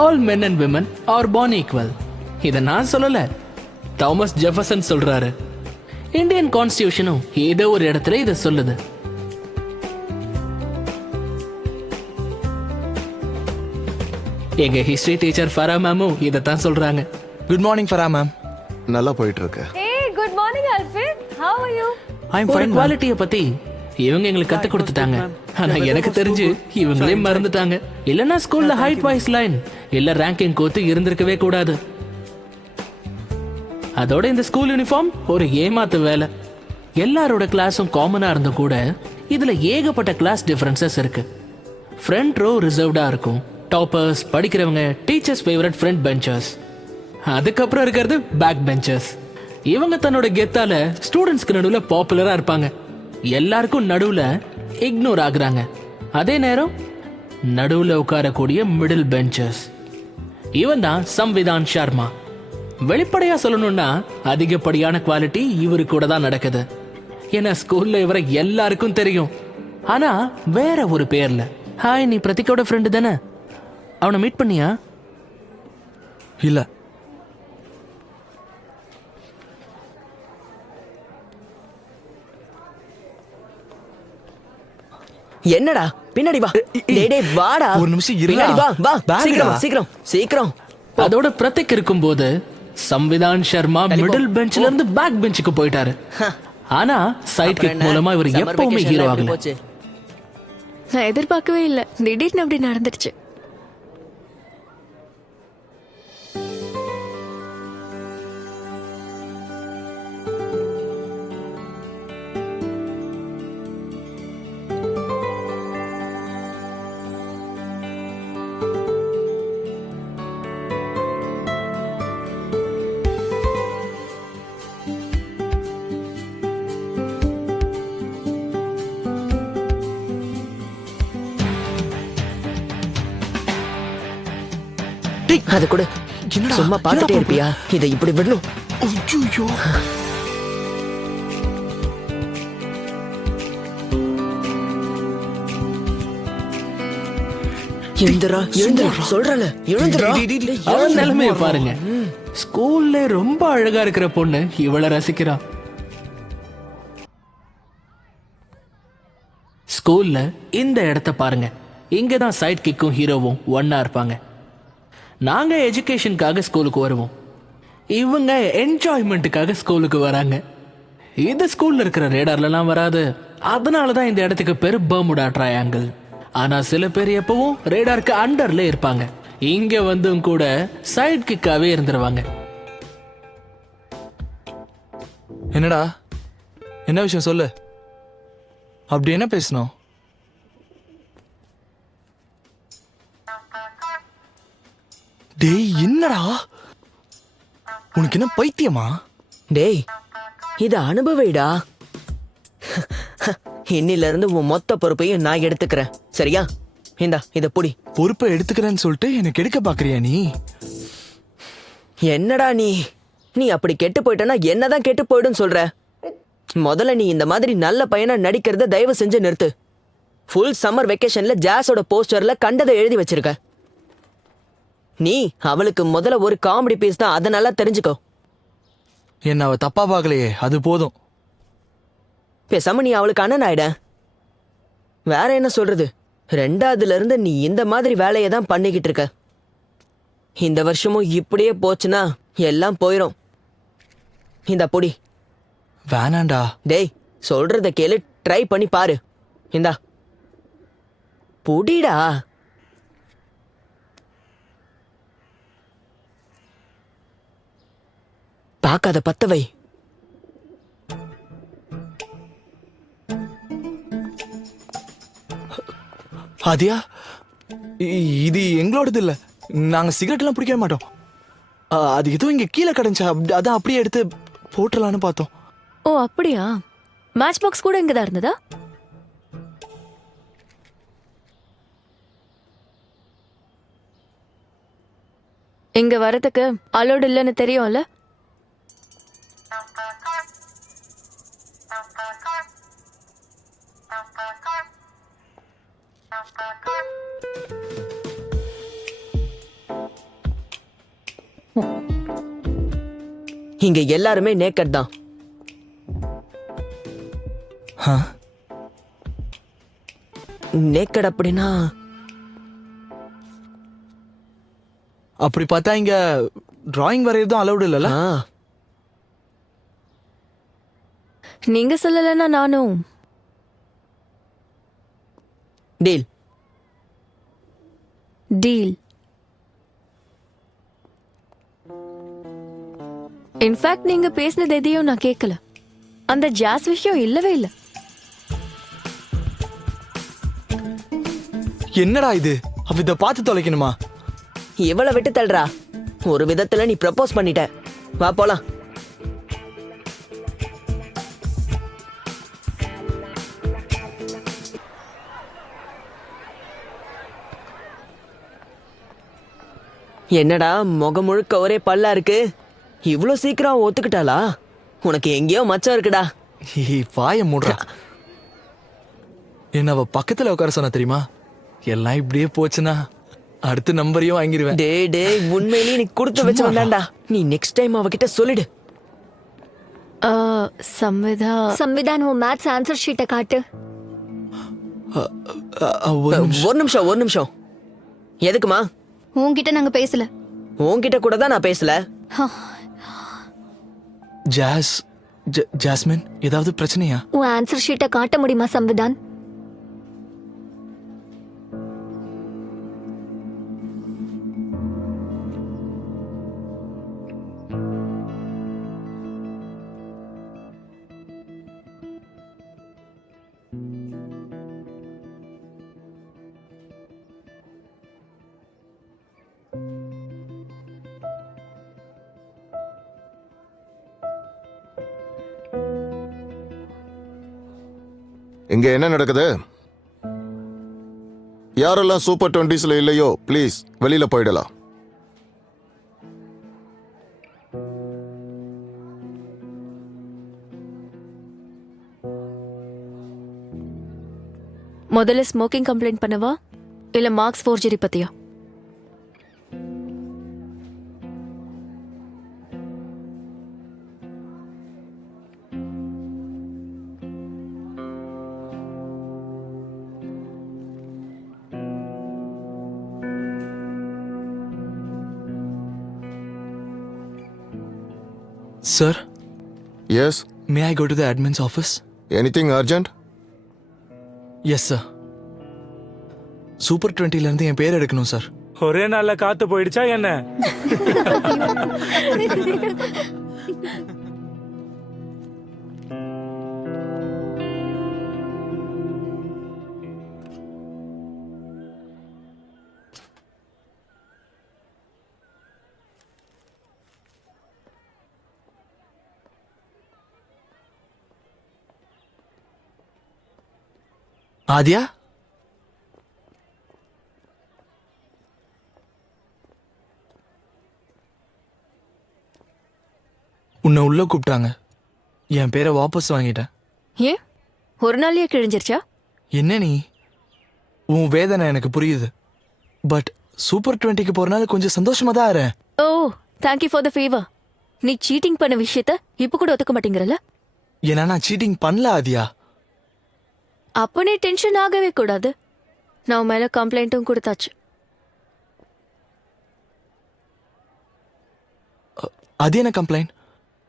All men and women are born equal. இத நான் சொல்லல, தாமஸ் ஜெஃபர்சன் சொல்றாரு. இந்தியன் கான்ஸ்டிடியூஷனும் ஏதோ ஒரு இடத்துல இத சொல்லுது. எங்க ஹிஸ்டரி டீச்சர் ஃபரா மேமும் இதத்தான் சொல்றாங்க. Good morning Farah ma'am. நல்லா போயிட்டு இருக்கு. Hey, good morning Alfred. How are you? I'm ஒரு fine. குவாலிட்டிய பத்தி இவங்க எங்களுக்கு கத்து கொடுத்துட்டாங்க. ஆனா எனக்கு தெரிஞ்சு இவங்களே மறந்துட்டாங்க. இல்லனா ஸ்கூல்ல ஹைட் வைஸ் லைன் இல்ல ரேங்கிங் கோத்து இருந்திருக்கவே கூடாது. அதோட இந்த ஸ்கூல் யூனிஃபார்ம் ஒரு ஏமாத்து வேலை. எல்லாரோட கிளாஸும் காமனா இருந்த கூட இதுல ஏகப்பட்ட கிளாஸ் டிஃபரன்சஸ் இருக்கு. ஃப்ரண்ட் ரோ ரிசர்வ்டா இருக்கும். டாப்பர்ஸ், படிக்கிறவங்க, டீச்சர்ஸ் ஃபேவரட் ஃப்ரண்ட் பெஞ்சர்ஸ். அதுக்கப்புறம் இருக்கிறது பேக் பெஞ்சர்ஸ். இவங்க தன்னோட கெத்தால ஸ்டூடெண்ட்ஸ்க்கு நடுவுல பாப்புலரா இருப்பாங்க. எல்லாருக்கும் நடுவுல இக்னோர் ஆகுறாங்க. அதே நேரம் நடுவுல உட்காரக்கூடிய மிடில் பெஞ்சர்ஸ். இவன் தான் சம்விதான் சர்மா. வெளிப்படையா சொல்லணும்னா அதிகப்படியான குவாலிட்டி இவரு கூட தான் நடக்குது. ஏன்னா ஸ்கூல்ல இவரை எல்லாருக்கும் தெரியும். ஆனா வேற ஒரு பேர்ல. ஹாய், நீ பிரதீக்கோட ஃப்ரெண்டு தானே? அவனை மீட் பண்ணியா? இல்ல. என்னடா பின்னாடி வா. டேய் டேய் வாடா. ஒரு நிமிஷம் இரு. பின்னாடி வா வா. Bag சீக்கிரம் டா. சீக்கிரம் சீக்கிரம். அதோட பிரதீக் இருக்கும்போது சம்விதான் சர்மா மிடில் பெஞ்ச்ல இருந்து பேக் பெஞ்சுக்கு போயிட்டாரு. ஆனா சைட் கிக் மூலமா இவர் எப்பவுமே ஹீரோ ஆகல. நான் எதிர்பார்க்கவே இல்ல, திடீர்னு அப்படி நடந்துருச்சு. அது கூட சும்மா பார்த்துட்டே இருப்பியா? இதை இப்படி விடணும். ஐயோ. எழுந்துரா எழுந்துரா சொல்றல எழுந்துரா. அவன் நிலைமைய பாருங்க. ஸ்கூல்ல ரொம்ப அழகா இருக்கிற பொண்ணு இவளை ரசிக்கிறா. ஸ்கூல்ல இந்த இடத்த பாருங்க. இங்கதான் சைட் கிக்கும் ஹீரோவும் ஒன்னா இருப்பாங்க. நாங்க எஜுகேஷனுக்காக ஸ்கூலுக்கு வருவோம். இவங்க என்ஜாய்மெண்ட்டுக்காக ஸ்கூலுக்கு வராங்க. இது ஸ்கூல்ல இருக்கிற ரேடார்லாம் வராது. அதனாலதான் இந்த இடத்துக்கு பேரு பர்முடா ட்ரையாங்கிள். ஆனா சில பேர் எப்பவும் ரேடாருக்கு அண்டர்ல இருப்பாங்க. இங்க வந்தும் கூட சைட் கிக்காவே இருந்துருவாங்க. என்னடா, என்ன விஷயம் சொல்லு. அப்படி என்ன பேசணும்? டேய் என்னடா, உனக்கு என்ன பைத்தியமா? டேய் இது அனுபவிடா. இன்னில இருந்து உன் மொத்த பொறுப்பையும் நான் எடுத்துக்கிறேன், சரியா? இந்தா இத புடி. பொறுப்பை எடுத்துக்கிறேன்னு சொல்லிட்டு எனக்கு எடுக்க பாக்குறியா நீ? என்னடா நீ அப்படி கெட்டு போயிட்டனா என்னதான் கெட்டு போயிடும் சொல்ற? முதல்ல நீ இந்த மாதிரி நல்ல பையனா நடிக்கிறத தயவு செஞ்சு நிறுத்து. ஃபுல் சம்மர் வெக்கேஷன்ல ஜாஸோட போஸ்டர்ல கண்டதை எழுதி வச்சிருக்க. நீ அவளுக்கு முதல்ல ஒரு காமெடி பீஸ் தான், அதை நல்லா தெரிஞ்சுக்கோ. என்ன அவ தப்பா பார்க்கலையே, அது போதும். பேசாம நீ அவளுக்கு அண்ணன் ஆயிட. வேற என்ன சொல்றது? 2வதுல இருந்து நீ இந்த மாதிரி வேலையை தான் பண்ணிக்கிட்டு இருக்க. இந்த வருஷமும் இப்படியே போச்சுன்னா எல்லாம் போயிரும். இந்த பொடி. வேணாண்டா. டேய் சொல்றத கேளு, ட்ரை பண்ணி பாரு. இந்தா புடிடா. பார்க்காத பத்தவை. அதியா, இது எங்களோடது இல்ல. நாங்க சிகரெட் எல்லாம் பிடிக்க மாட்டோம். அது ஏதோ இங்க கீழே கிடந்துச்சா, அதான் அப்படியே எடுத்து போட்டுடலான்னு பார்த்தோம். ஓ அப்படியா? மேட்ச் பாக்ஸ் கூட இங்கதான் இருந்ததா? இங்க வரதுக்கு அலோடு இல்லைன்னு தெரியும்ல? இங்க எல்லாருமே நேக்கட் தான். நேக்கட் அப்படின்னா அப்படி பார்த்தா இங்க டிராயிங் வரையறதும் அலௌடு இல்லைல்ல? நீங்க சொல்லலைன்னா நானும். டீல். டீல். இன்ஃபேக்ட் நீங்க பேசினது எதையும் நான் கேட்கல. அந்த ஜாஸ் விஷயம் இல்லவே இல்லை. என்னடா இது? அவ இத பார்த்து தொலைக்கணுமா? இவளை விட்டு தள்ளுறா. ஒரு விதத்துல நீ ப்ரப்போஸ் பண்ணிட்ட. வா போலாம். என்னடா முகம் முழுக்க ஒரே பல்லா இருக்கு. இவ்ளோ சீக்கிரம் ஒத்துக்கிட்டாளா? உனக்கு எங்கேயோ மச்சம் இருக்குடா. பாய மூடுறா. என்ன அவ பக்கத்துல உட்கார சொன்னா தெரியுமா? எல்லாம் இப்படியே போச்சுன்னா அடுத்த நம்பரையும் வாங்கிடுவேன். டே உண்மையிலேயே நீ கொடுத்து வச்சு வந்தாண்டா. நீ நெக்ஸ்ட் டைம் அவகிட்ட சொல்லிடு. சம்விதான் உன் மேத்ஸ் ஆன்சர் ஷீட்டை காட்டு. ஒரு நிமிஷம். எதுக்குமா? உன்கிட்ட நாங்க பேசல. உன்கிட்ட கூட தான் நான் பேசல. ஜாஸ்மின், ஏதாவது பிரச்சனையா? உன் ஆன்சர் ஷீட்டை காட்ட முடியுமா சம்விதான்? இங்க என்ன நடக்குது? யாரெல்லாம் சூப்பர் 20ஸ்ல இல்லையோ ப்ளீஸ் வெளியில போயிடலாம். முதல்ல ஸ்மோக்கிங் கம்ப்ளைண்ட் பண்ணவா இல்ல மார்க்ஸ் ஃபோர்ஜரி பத்தியா? Sir, Yes, may I go to the admin's office? anything urgent? Yes, sir. Super 20ல இருந்து என் பேர் எடுக்கணும் சார். ஒரே நாள்ல காத்து போயிடுச்சா என்ன? ஆதியா, உன்னை உள்ள கூப்பிட்டாங்க. என் பேரை வாபஸ் வாங்கிட்டேன். ஏன் ஒரு நாள்லயே கிழிஞ்சிருச்சா? என்ன நீ? உன் வேதனை எனக்கு புரியுது. பட் சூப்பர் 20க்கு போறனால கொஞ்சம் சந்தோஷமா தான் இருக்கேன். ஓ, தேங்க்யூ ஃபார் த ஃபேவர். நீ சீட்டிங் பண்ண விஷயத்த இப்ப கூட ஒத்துக்க மாட்டேங்கிறல? ஏன்னா நான் சீட்டிங் பண்ணல ஆதியா. அப்ப நீ டென்ஷன் ஆகவே கூடாது. நான் உன் மேல கம்ப்ளைண்ட்டும் கொடுத்தாச்சு. அது என்ன கம்ப்ளைண்ட்?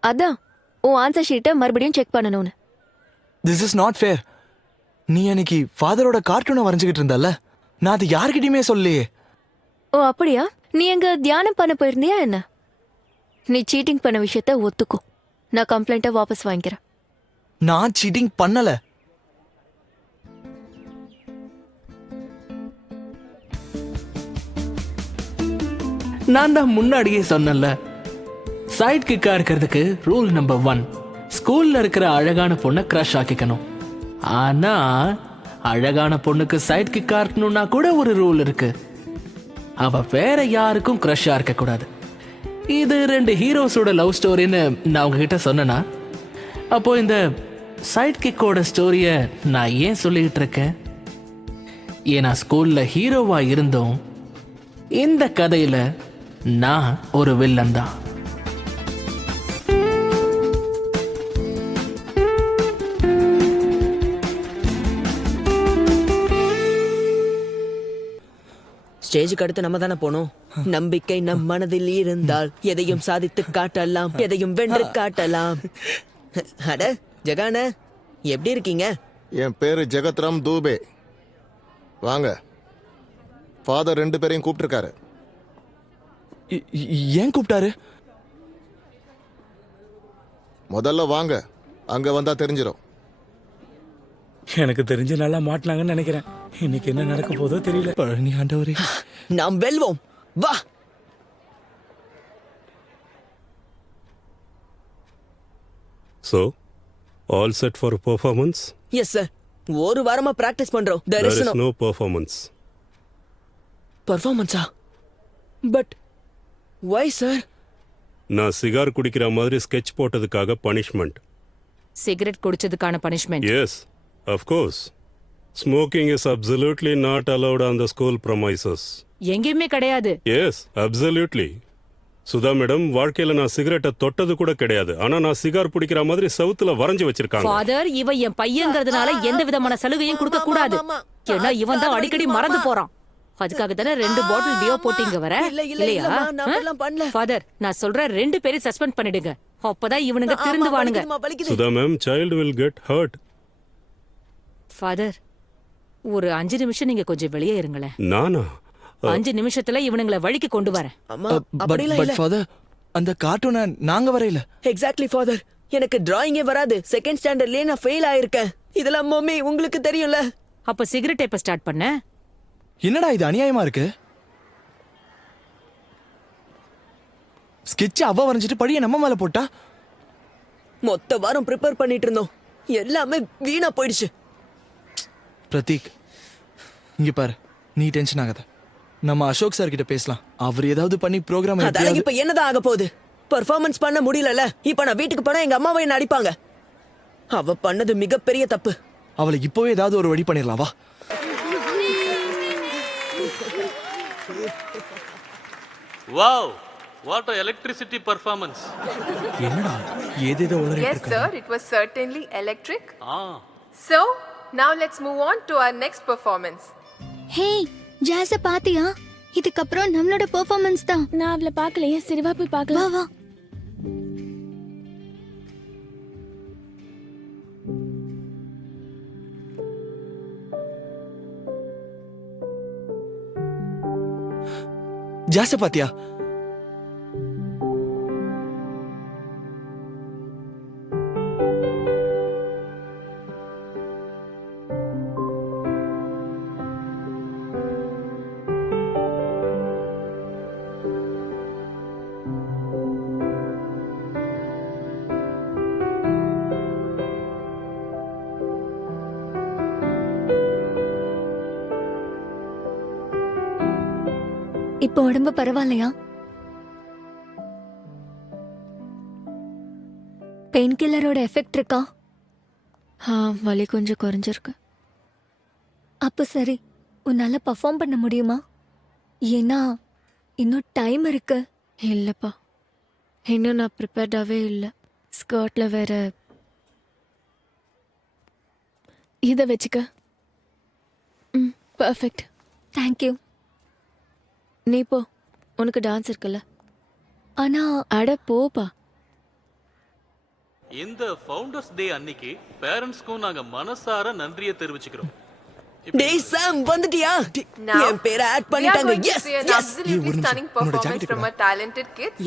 அதான் உன் ஆன்சர் ஷீட்டை மறுபடியும் செக் பண்ணணும்னு. This is not fair. நீ அன்னைக்கு ஃபாதரோட கார்ட்டூனை வரைஞ்சுக்கிட்டு இருந்தல்ல, நான் அது யார்கிட்டயுமே சொல்லலையே. ஓ அப்படியா? நீ எங்க தியானம் பண்ண போயிருந்தியா என்ன? நீ சீட்டிங் பண்ண விஷயத்த ஒத்துக்கோ. நான் கம்ப்ளைண்ட்டை வாபஸ் வாங்கிக்கிறேன். நான் சீட்டிங் பண்ணல. நான் தான் முன்னாடியே சொன்னேன்ல, சைட் கிக்கா இருக்கிறதுக்கு ரூல் நம்பர் 1, ஸ்கூல்ல இருக்கிற அழகான பொண்ணை கிரஷ் ஆக்கிக்கணும். ஆனா அழகான பொண்ணுக்கு சைட் கிக்கா இருக்கணும்னா கூட ஒரு ரூல் இருக்கு. அவ வேற யாருக்கும் கிரஷ்ஷா இருக்க கூடாது. இது 2 ஹீரோஸோட லவ் ஸ்டோரின்னு நான் உங்ககிட்ட சொன்னேனா? அப்போ இந்த சைட் கிக்கோட ஸ்டோரிய நான் ஏன் சொல்லிட்டு இருக்கேன்? ஏன்னா ஸ்கூல்ல ஹீரோவா இருந்தோம், இந்த கதையில நான் ஒரு வில்லன் தான். ஸ்டேஜுக்கு அடுத்து நம்ம தானே போனோம். நம்பிக்கை நம் மனதில் இருந்தால் எதையும் சாதித்து காட்டலாம், எதையும் வென்று காட்டலாம். அட ஜெகான, எப்படி இருக்கீங்க? என் பேரு ஜெகத்ராம் தூபே. வாங்க. ஃபாதர் 2 பேரையும் கூப்பிட்டுருக்காரு. ஏன் கூப்பிட்டாரு? முதல்ல வாங்க, அங்க வந்தா தெரிஞ்சிடும். எனக்கு தெரிஞ்சு நல்லா மாட்டினாங்கன்னு நினைக்கிறேன். இன்னைக்கு என்ன நடக்க போதோ தெரியல. பழனி ஆண்டவரே, நாம் வெல்வோம். வா. So, all set for performance? Yes sir. ஒரு வாரமா பிராக்டிஸ் பண்றோம். There There is is no no performance. performance. But why sir? நான் சிகார் குடிக்கிற மாதிரி ஸ்கெட்ச் போட்டதுக்காக பனிஷ்மெண்ட். சிகரெட் குடிச்சதுக்கான punishment. Yes, of course. Smoking is absolutely not allowed on the school premises. எங்கேயுமே கிடையாது. Yes, absolutely. சுதா மேடம், வாழ்க்கையில நான் சிகரெட்டை தொட்டது கூட கிடையாது. ஆனா நான் சிகார் பிடிக்கிற மாதிரி செவுத்துல வரைஞ்சு வச்சிருக்காங்க. ஃபாதர், இவன் என் பையங்கிறதுனால எந்த விதமான சலுகையும் கொடுக்க கூடாது. ஏன்னா இவன் தான் அடிக்கடி மறந்து போறான். அதுக்காக தானே 2 பாட்டில் டியோ போட்டிங்க வர இல்லையா? நான் அப்படிலாம் பண்ணல. ஃபாதர், நான் சொல்றேன் 2 பேரையும் சஸ்பெண்ட் பண்ணிடுங்க. அப்பதான் இவனுங்க திருந்துவானுங்க. Sudha ma'am, child will get hurt. Father, ஒரு 5 நிமிஷம் நீங்க கொஞ்சம் வெளியே இருங்களேன். நானா? 5 நிமிஷத்துல இவனுங்களை வழிக்கு கொண்டு வரேன். அம்மா, பட் அப்படிலாம் இல்ல. ஃபாதர், அந்த கார்ட்டூனை நாங்க வரையில. Exactly father. எனக்கு டிராயிங்கே வராது. செகண்ட் ஸ்டாண்டர்ட்லயே நான் ஃபெயில் ஆயிருக்கேன். இதெல்லாம் மம்மி உங்களுக்கு தெரியும்ல. அப்ப சிகரெட் எப்ப ஸ்டார்ட் பண்ண? என்னடா இது அநியாயமா இருக்கு? ஸ்கெட்ச் அவ வரைஞ்சிட்டு பழிய நம்ம மேல போட்டா. மொத்த வாரம் ப்ரிப்பேர் பண்ணிட்டு இருந்தோம். எல்லாமே வீணா போயிடுச்சு. பிரதீக், இங்க பாரு, நீ டென்ஷன் ஆகாத. நம்ம அசோக் சார் கிட்ட பேசலாம். அவர் ஏதாவது பண்ணி ப்ரோக்ராம் அதால இப்ப என்னதான் ஆக போகுது? பெர்ஃபார்மன்ஸ் பண்ண முடியலல. இப்ப நான் வீட்டுக்கு போனா எங்க அம்மாவை என்ன அடிப்பாங்க. அவ பண்ணது மிகப்பெரிய தப்பு. அவளை இப்போவே ஏதாவது ஒரு வழி பண்ணிடலாம். வா. Wow, what a electricity performance. என்னடா ஏதேதோ உளறிட்டு Yes, இருக்க. sir, it was certainly electric. Ah, So, now let's move on to our next performance. ஹே, ஜாஸ பாத்தியா? இதுக்கப்புறம் நம்மளோட பெர்ஃபார்மன்ஸ் தான். நான் அவளை பார்க்கலையே. சரி வா போய் பார்க்கலாம். வா வா. ஜாஸ பாத்தியா? இப்போ உடம்பு பரவாயில்லையா? பெயின் கில்லரோட எஃபெக்ட் இருக்கா? வலி கொஞ்சம் குறைஞ்சிருக்கு. அப்ப சரி, உன்னால பர்ஃபார்ம் பண்ண முடியுமா? ஏன்னா இன்னும் டைம் இருக்கு. இல்லைப்பா, இன்னும் நான் ப்ரிப்பேர்டாகவே இல்லை. ஸ்கர்ட்டில் வேற. இதை வச்சுக்க. பர்ஃபெக்ட். தேங்க்யூ. நீ போ, உனக்கு டான்ஸ் இருக்குல்ல. ஆனா அட போப்பா. இந்த ஃபவுண்டர்ஸ் டே அன்னைக்கு பேரண்ட்ஸ்க்கும் நாங்க மனசார நன்றியை தெரிவிச்சுக்கிறோம். டேய் சாம், வந்துட்டியா? Now, என் பேரை ஆட் we are பண்ணிட்டாங்க. going to yes see an yes. absolutely stunning performance from our talented kids.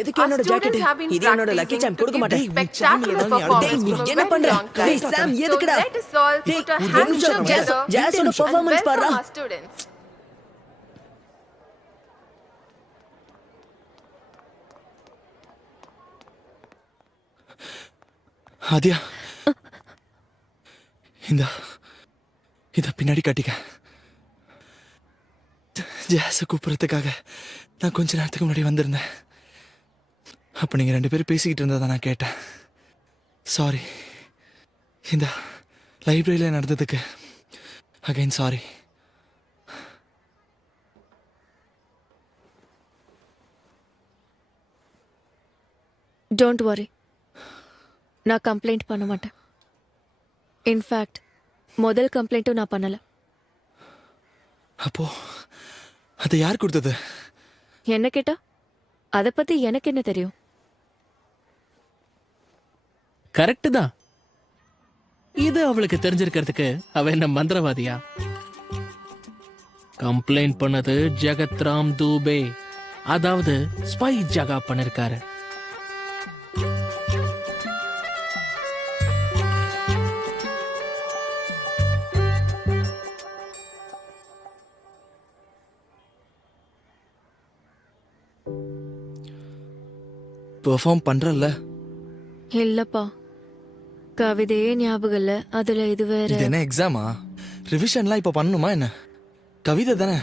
எதுக்கு Our என்னோட students ஜாக்கெட்? have been இது என்னோட லக்கி practicing சாம், to கொடுக்க give மாட்டேன். spectacular டேய், performance நீ for a என்ன very பண்ற? long time. டேய் சாம், So எதுக்குடா? let us all டேய், put our ஒரு hands நிமிஷம். together ஜாஸோட and performance welcome para. our students. ஆதியா, இந்த இத பின்னாடி காட்டிக்க. ஜாஸ கூப்பிடுறதுக்காக நான் கொஞ்ச நேரத்துக்கு முன்னாடி வந்திருந்தேன். அப்ப நீங்க 2 பேரும் பேசிக்கிட்டு இருந்ததை நான் கேட்டேன். சாரி. இந்த லைப்ரரியில நடந்ததுக்கு அகைன் சாரி. டோன்ட் வரி, நான் கம்ப்ளைண்ட் பண்ண மாட்டேன். இன்ஃபேக்ட் முதல் கம்ப்ளைண்ட்டும் நான் பண்ணல. அப்போ அது யார் கொடுத்தது? என்ன கேட்டா அதை பத்தி எனக்கு என்ன தெரியும்? கரெக்ட் தான். இது அவளுக்கு தெரிஞ்சிருக்கிறதுக்கு அவ என்ன மந்திரவாதியா? கம்ப்ளைண்ட் பண்ணது ஜெகத்ராம் தூபே, அதாவது ஸ்பை ஜகா பண்ணிருக்காரு. பெர்ஃபார்ம் பண்றல்ல? இல்லப்பா, கவிதையே ஞாபகம் இல்ல, அதுல இது வேற. இது என்ன எக்ஸாமா? ரிவிஷன்லாம் இப்ப பண்ணணுமா என்ன? கவிதை தானே,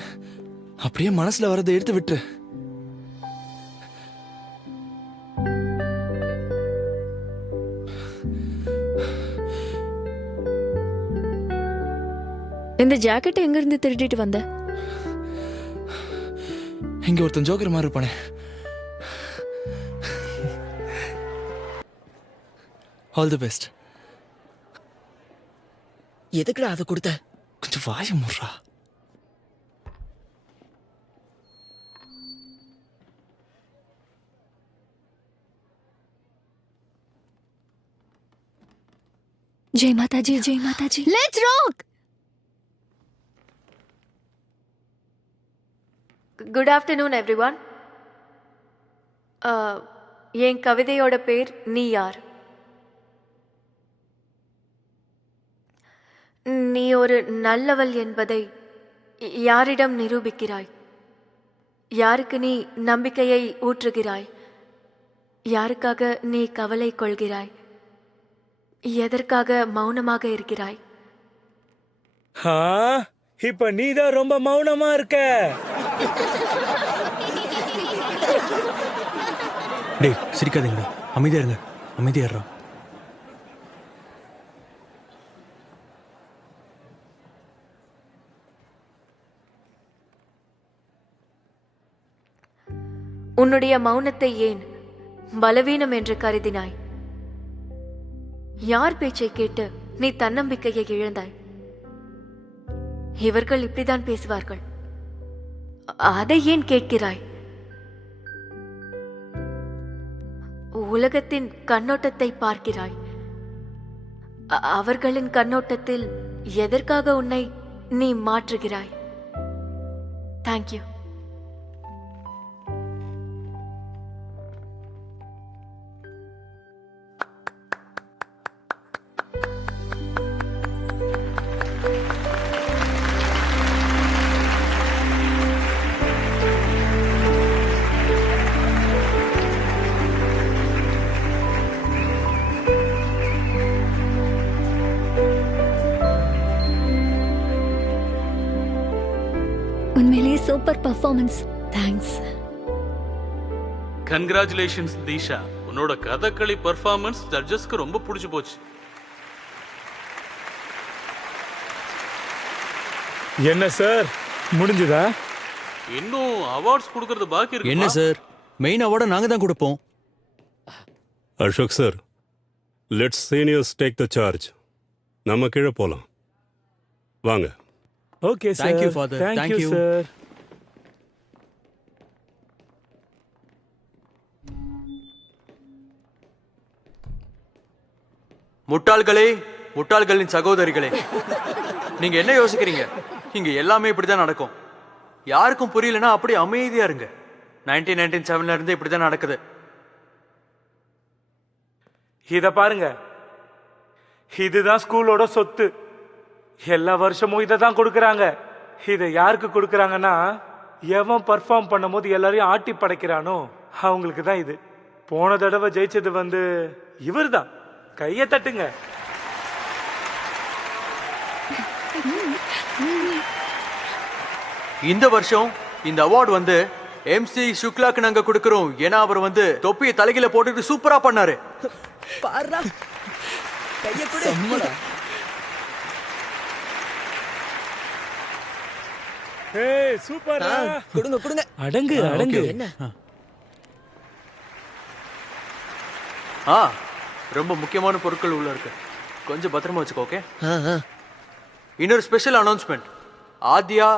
அப்படியே மனசுல வரதை எடுத்து விட்டுரு. இந்த ஜாக்கெட் எங்க இருந்து திருடிட்டு வந்த? இங்க ஒருத்தன் ஜோக்கர் மாதிரி இருப்பானே. All the best. எதுக்குடா அதை கொடுத்த? கொஞ்சம் வாய முடுறா. जय माता जी, जय Mata ji. Let's rock. Good afternoon everyone. என் கவிதையோட பேர் நீ யார். நீ ஒரு நல்லவள் என்பதை யாரிடம் நிரூபிக்கிறாய்? யாருக்கு நீ நம்பிக்கையை ஊற்றுகிறாய்? யாருக்காக நீ கவலை கொள்கிறாய்? எதற்காக மௌனமாக இருக்கிறாய்? இப்ப நீதான் ரொம்ப மௌனமா இருக்க. டேய் சிரிக்காதீங்கடா, அமைதியா இருங்க, அமைதியா இருடா. உன்னுடைய மௌனத்தை ஏன் பலவீனம் என்று கருதினாய்? யார் பேச்சை கேட்டு நீ தன்னம்பிக்கையை இழந்தாய்? இவர்கள் இப்படிதான் பேசுவார்கள், அதை ஏன் கேட்கிறாய்? உலகத்தின் கண்ணோட்டத்தை பார்க்கிறாய். அவர்களின் கண்ணோட்டத்தில் எதற்காக உன்னை நீ மாற்றுகிறாய்? தேங்க்யூ. உண்மையிலேயே super performance. Thanks. Congratulations Disha, உன்னோட கதகளி பெர்ஃபார்மன்ஸ் ஜட்ஜஸ்க்கு ரொம்ப பிடிச்சு போச்சு. என்ன சார், முடிஞ்சதா? இன்னும் அவார்ட்ஸ் கொடுக்கறது பாக்கி இருக்கு. என்ன சார், மெயின் அவார்டை நாங்க தான் கொடுப்போம். Ashok sir, let's seniors take the charge. நம்ம கீழே போலாம் வாங்க. Okay sir. Thank you, Father. Thank you Thank you. Sir. முட்டாள்களே, முட்டாள்களின் சகோதரிகளே, நீங்க என்ன யோசிக்கிறீங்க? இங்க எல்லாமே இப்படிதான் நடக்கும். யாருக்கும் புரியலன்னா அப்படி அமைதியா இருங்க. 1997ல இருந்து இப்படிதான் நடக்குது. இத பாருங்க, இதுதான் ஸ்கூலோட சொத்து. எல்லா வருஷமும் இதை தான் கொடுக்கறாங்க. இதை யாருக்கு கொடுக்கறாங்கன்னா, எவன் பர்ஃபார்ம் பண்ணும்போது எல்லாரையும் ஆட்டி படைக்கிறானோ அவங்களுக்கு தான் இது. போன தடவை ஜெயிச்சது இவர் தான். கையை தட்டுங்க. இந்த வருஷம் இந்த அவார்டு MC சுக்லாக்கு நாங்க கொடுக்கிறோம். ஏன்னா அவர் தொப்பியை தலையில போட்டுட்டு சூப்பரா பண்ணாரு. பாருடா, கையை கொடு. ஏய் சூப்பரா. கொடுங்க கொடுங்க. அடங்கு அடங்கு. என்ன? ரொம்ப முக்கியமான பொருட்கள் உள்ள இருக்கு, கொஞ்சம் பத்திரமா வச்சுக்கோ. ஓகே. ஆ, ஆ. இன்னொரு ஸ்பெஷல் அனௌன்ஸ்மெண்ட். ஆத்யா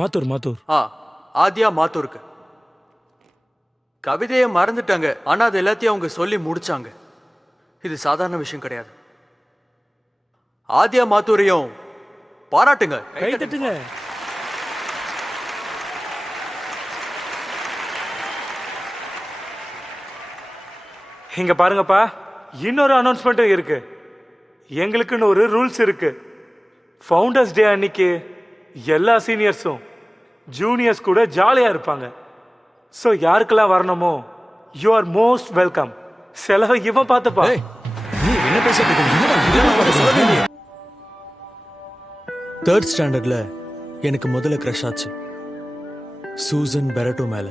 மாத்தூர் மாத்தூர் ஆதியா மாத்தூருக்கு. கவிதையை மறந்துட்டாங்க, ஆனா அது எல்லாத்தையும் அவங்க சொல்லி முடிச்சாங்க. இது சாதாரண விஷயம் கிடையாது. ஆதியா மாத்தூரையும் பாராட்டுங்க. கை தட்டுங்க. இங்க பாருங்கப்பா, இன்னொரு அனௌன்ஸ்மெண்ட்டும் இருக்கு. எங்களுக்குன்னு ஒரு ரூல்ஸ் இருக்கு. ஃபவுண்டர்ஸ் டே அன்னைக்கு எல்லா சீனியர்ஸும் ஜூனியர்ஸ் கூட ஜாலியா இருப்பாங்க. ஸோ யாருக்கெல்லாம் வரணுமோ யூ ஆர் மோஸ்ட் வெல்கம். செலவை இவன் பார்த்துப்பா. நீ என்ன பேசிட்டு இருக்க? தேர்ட் ஸ்டாண்டர்ட்ல எனக்கு முதல்ல க்ரஷ் ஆச்சு. சூசன் பெரட்டோ மேல.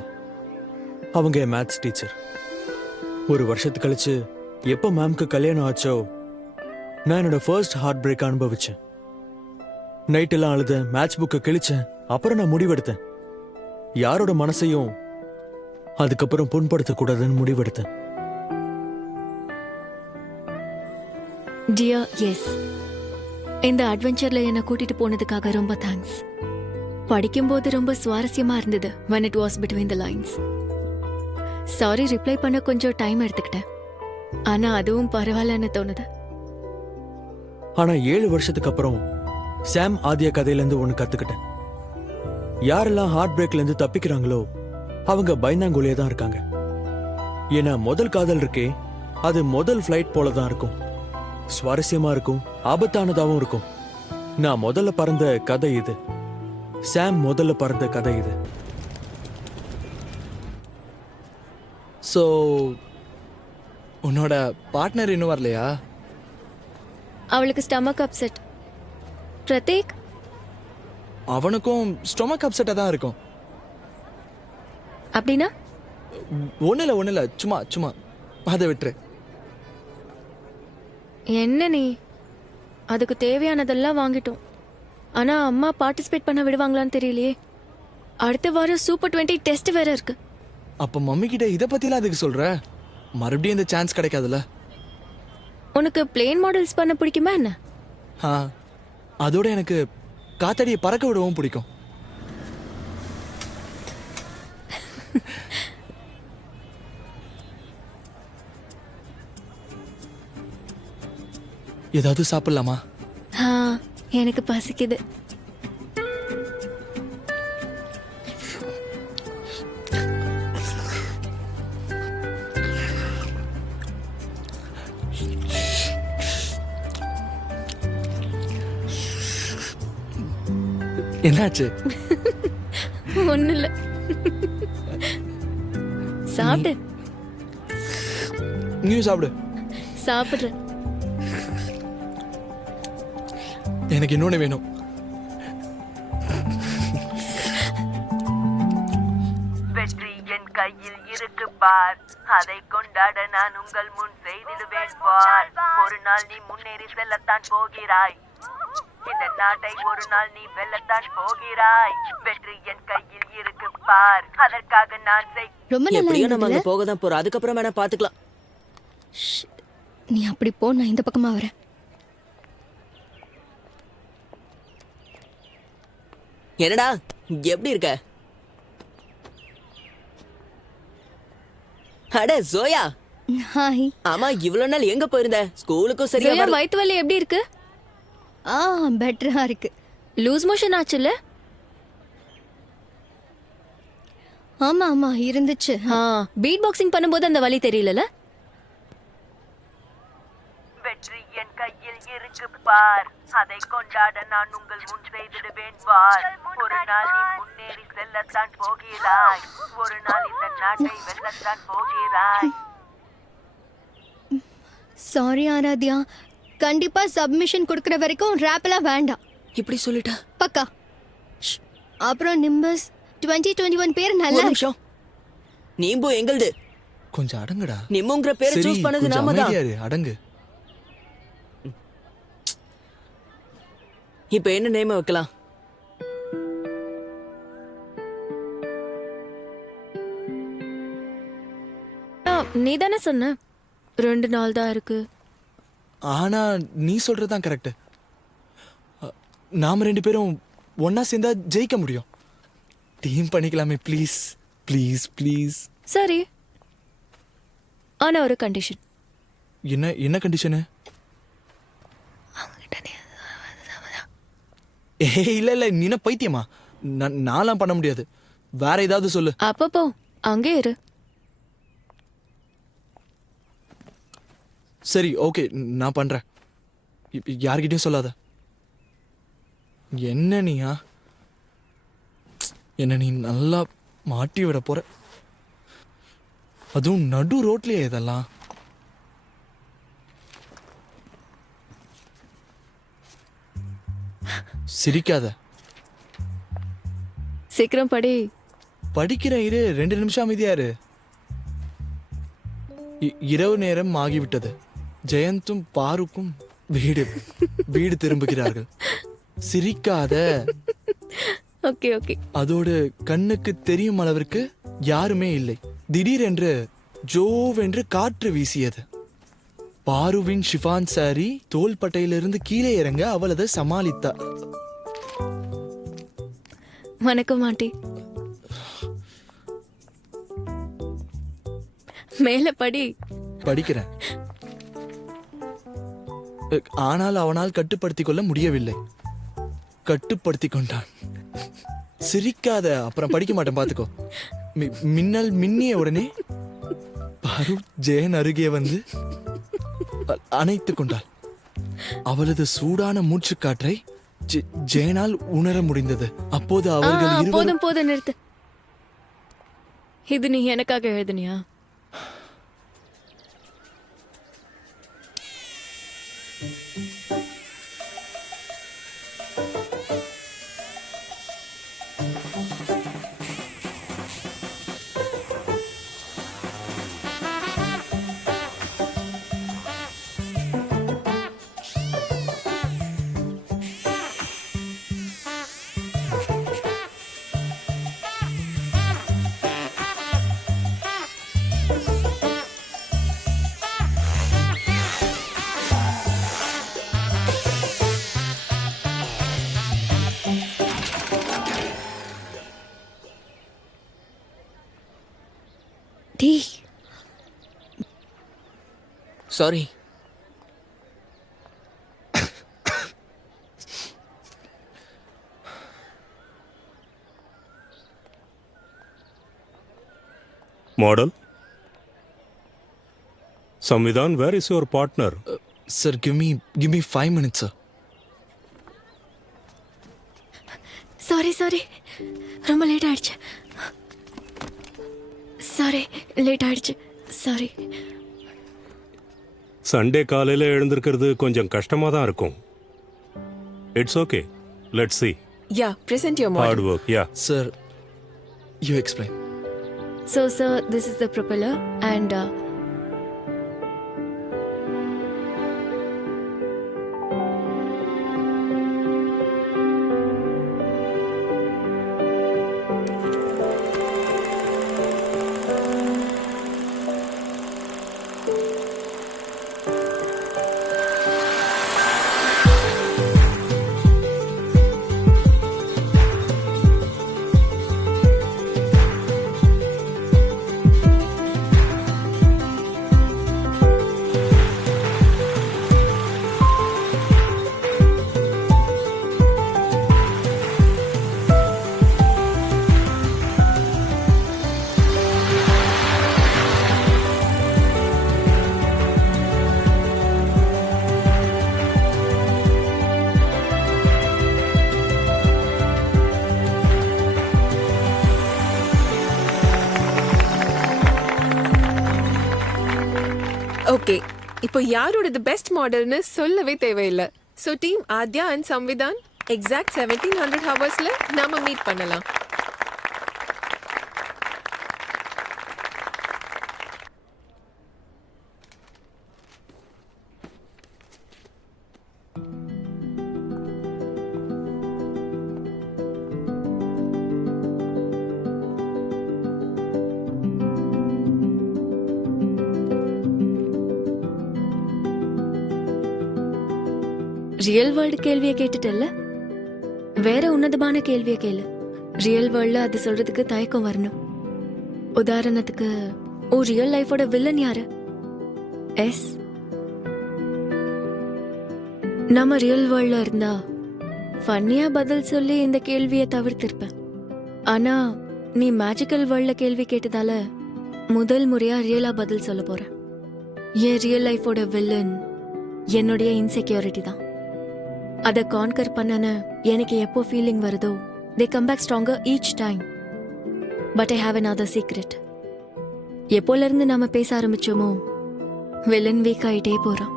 அவங்க என் மேத்ஸ் டீச்சர். ஒரு வருஷத்து கழிச்சு எப்போ மேம்க்கு கல்யாணம் ஆச்சோ நான் என்னோட ஃபர்ஸ்ட் ஹார்ட் பிரேக் அனுபவிச்சேன். நைட் எல்லாம் அழுதேன், மேட்ச் புக்கை கிழிச்சேன். அப்புறம் நான் முடிவெடுத்தேன், யாரோட மனசையும் அதுக்கப்புறம் புண்படுத்தக்கூடாதுன்னு முடிவெடுத்தேன். டியர் எஸ், இந்த அட்வென்ச்சர்ல என்னை கூட்டிட்டு போனதுக்காக ரொம்ப தேங்க்ஸ். படிக்கும்போது ரொம்ப சுவாரஸ்யமா இருந்தது. when it was between the lines. Sorry, reply பண்ண கொஞ்சம் டைம் எடுத்துக்கிட்டேன். ஆனா அதுவும் பரவாயில்லன்னு தோணுது. ஆனா 7 வருஷத்துக்கு அப்புறம் சாம் ஆதியா கதையில இருந்து ஒண்ணு கத்துக்கிட்டேன். யாரெல்லாம் ஹார்ட் பிரேக்ல இருந்து தப்பிக்கிறாங்களோ அவங்க பயந்தாங்கோலியே தான் இருக்காங்க. ஏன்னா முதல் காதல் இருக்கே, அது முதல் ஃபிளைட் போல தான் இருக்கும். சுவாரஸ்யமா இருக்கும், ஆபத்தானதாவும் இருக்கும். நான் முதல்ல பறந்த கதை இது. சாம் முதல்ல பறந்த கதை இது. ஸோ உன்னோட பார்ட்னர் இன்னும் வரலையா? அவளுக்கு ஸ்டமக் அப்செட். பிரதீக், அவனுக்கும் ஸ்டொமக் அப்செட்டாக தான் இருக்கும். அப்படின்னா ஒன்றும் இல்லை, சும்மா சும்மா அதை விட்டுரு. என்ன நீ? அதுக்கு தேவையானதெல்லாம் வாங்கிட்டோம். ஆனா அம்மா பார்ட்டிசிபேட் பண்ண விடுவாங்களான்னு தெரியலையே. அடுத்த வாரம் சூப்பர் 20 டெஸ்ட் வேற இருக்கு. அப்போ மம்மி கிட்ட இதை பற்றிலாம் அதுக்கு சொல்கிற? மறுபடியும் இந்த சான்ஸ் கிடைக்காதுல்ல. உனக்கு பிளேன் மாடல்ஸ் பண்ண பிடிக்குமா என்ன? ஆ, அதோட எனக்கு காத்தடியை பறக்க விடவும் பிடிக்கும். ஏதாவது சாப்பிடலாமா? எனக்கு பசிக்குது. என்னாச்சு? ஒண்ணு இல்ல, சாப்பிடு. நீ சாப்பிடு. சாப்பிடுறேன். எனக்கு இன்னொன்னு வேணும். வெற்றி என் கையில் இருக்கு பார், அதை கொண்டாட நான் உங்கள் முன் செய்திடுவேன் பார். ஒரு நாள் நீ முன்னேறி செல்லத்தான் போகிறாய், இந்த நாட்டை ஒரு நாள் நீ வெல்லத்தான் போகிறாய். வெற்றி என் கையில் இருக்கு பார், அதற்காக நான் ரொம்ப நல்லா எப்படியும் நம்ம அங்க இருந்ததுல? போக தான் போறோம், அதுக்கப்புறம் வேணா பாத்துக்கலாம். நீ அப்படி போ, நான் இந்த பக்கமா வரேன். என்னடா எப்படி இருக்க? அட ஜோயா. ஹாய். ஆமா, இவ்வளவு நாள் எங்க போயிருந்த? ஸ்கூலுக்கும் சரியா ஜெயா, வரல. வயித்து வலி எப்படி இருக்கு? பெட்டரா இருக்கு. லூஸ் மோஷன் ஆச்சுல்ல? ஆமா ஆமா இருந்துச்சு. பீட் பாக்ஸிங் பண்ணும்போது அந்த வலி தெரியலல? வெற்றி என் கையில் இருக்கு பார், அதை கொண்டாட நான் உங்கள் முன் செய்திடுவேன் பார். ஒரு நாள் நீ முன்னேறி செல்லத்தான் போகிறாய், ஒரு நாள் இந்த நாட்டை வெல்லத்தான் போகிறாய். சாரி ஆராத்யா, கண்டிப்பா சப்மிஷன் கொடுக்கற வரைக்கும் ரேப்லாம் வேண்டாம். இப்படி சொல்லிட்டா பக்கா. அப்புறம் நிம்பஸ் 2021 பேர் நல்லா ஒரு நிமிஷம். நீம்பு எங்கள்து. கொஞ்சம் அடங்குடா. நிம்முங்கிற பேரை சரி, சூஸ் பண்ணது கொஞ்சம் நாம தான். அமைதியா இரு, அடங்கு. இப்ப என்ன நேம வைக்கலாம்? நீ தானே சொன்ன 2 நாள் தான் இருக்கு. ஆனா நீ சொல்றதுதான் கரெக்ட். நாம 2 பேரும் ஒன்னா சேர்ந்தா ஜெயிக்க முடியும். டீம் பண்ணிக்கலாமே ப்ளீஸ் ப்ளீஸ் ப்ளீஸ். சரி, ஆனா ஒரு கண்டிஷன். என்ன என்ன கண்டிஷனு? இல்ல இல்ல, நீ என்ன பைத்தியமா? நான்லாம் பண்ண முடியாது. வேற ஏதாவது சொல்லு. அப்பப்போ அங்கே இரு. சரி ஓகே, நான் பண்றேன். யார்கிட்டயும் சொல்லாத. என்ன நீயா? என்ன நீ நல்லா மாட்டி விட போற. அதுவும் நடு ரோட்லயே இதெல்லாம். சிரிக்காத. சீக்கிரம் படி. படிக்கிற இரு, 2 நிமிஷம் அமைதியா இரு. இரவு நேரம் ஆகிவிட்டது. ஜெயந்தும் பாருக்கும் வீடு திரும்புகிறார்கள். சிரிக்காத. Okay okay. அதோடு கண்ணுக்கு தெரியும் அளவிற்கு யாருமே இல்லை. திடீரென்று ஜோவென்று காற்று வீசியது. பாருவின் ஷிஃபான் சாரி தோள்பட்டையிலிருந்து கீழே இறங்க அவள் அதை சமாளித்தார். வணக்கம் ஆண்டி. மேல படி. படிக்கிறேன். ஆனால் அவனால் கட்டுப்படுத்திக் கொள்ள முடியவில்லை. கட்டுப்படுத்திக் கொண்டான். சிரிக்காத, அப்புறம் படிக்க மாட்டேன் பாத்துக்கோ. மின்னல் மின்னிய உடனே பாரு ஜெயன் அருகே வந்து அணைத்துக் கொண்டாள். அவளது சூடான மூச்சுக்காற்றை ஜெயனால் உணர முடிந்தது. அப்போது அவர்கள் இருவரும் போதும் போதும் நிறுத்து. இது நீ எனக்காக எழுதுனியா? Sorry. Model? Samvidhan, where is your partner? Sir, give me 5 minutes, sir. Sorry ரொம்ப லேட் ஆயிடுச்சு. லேட் ஆயிடுச்சு. சாரி. சண்டே காலையில எழுந்திருக்கிறது கொஞ்சம் கஷ்டமா தான் இருக்கும். It's okay, let's see. Yeah, present your model. Hard work, yeah. Sir, you explain. So sir, this is the propeller and Okay, இப்போ யாரோடது பெஸ்ட் மாடல்னு சொல்லவே தேவையில்லை. So team Aadya and Samvidhan exact 1700 ஹவர்ஸ்ல நாம மீட் பண்ணலாம். ரியல் வேர்ல்டு கேள்வியை கேட்டுட்டல்ல, வேற உன்னதமான கேள்வியை கேளு. ரியல் வேர்ல்ட்ல அது சொல்றதுக்கு தயக்கம் வரணும். உதாரணத்துக்கு ரியல் லைஃபோட வில்லன் யாரு? எஸ். நம்ம ரியல் வேர்ல்ட்ல இருந்தா ஃபன்னியா பதில் சொல்லி இந்த கேள்வியை தவிர்த்திருப்பேன். ஆனா நீ மேஜிக்கல் வேர்ல்ட்ல கேள்வி கேட்டதால முதல் முறையா ரியலா பதில் சொல்ல போறேன். என் ரியல் லைஃபோட வில்லன் என்னுடைய இன்செக்யூரிட்டி தான். அதை கான்கர் பண்ணன எனக்கு எப்போ ஃபீலிங் வருதோ they come back stronger each time. But I have another secret. எப்போல இருந்து நாம பேச ஆரம்பிச்சோமோ வில்லன் வீக் ஆயிட்டே போறான்.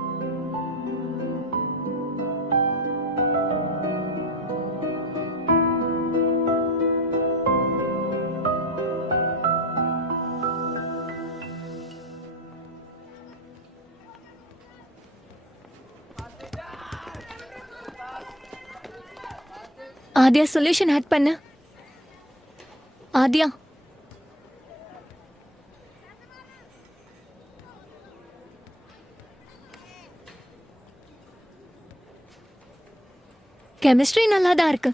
ஆத்யா சொல்யூஷன் ஆட் பண்ண. ஆத்யா கெமிஸ்ட்ரி நல்லா தான் இருக்கு.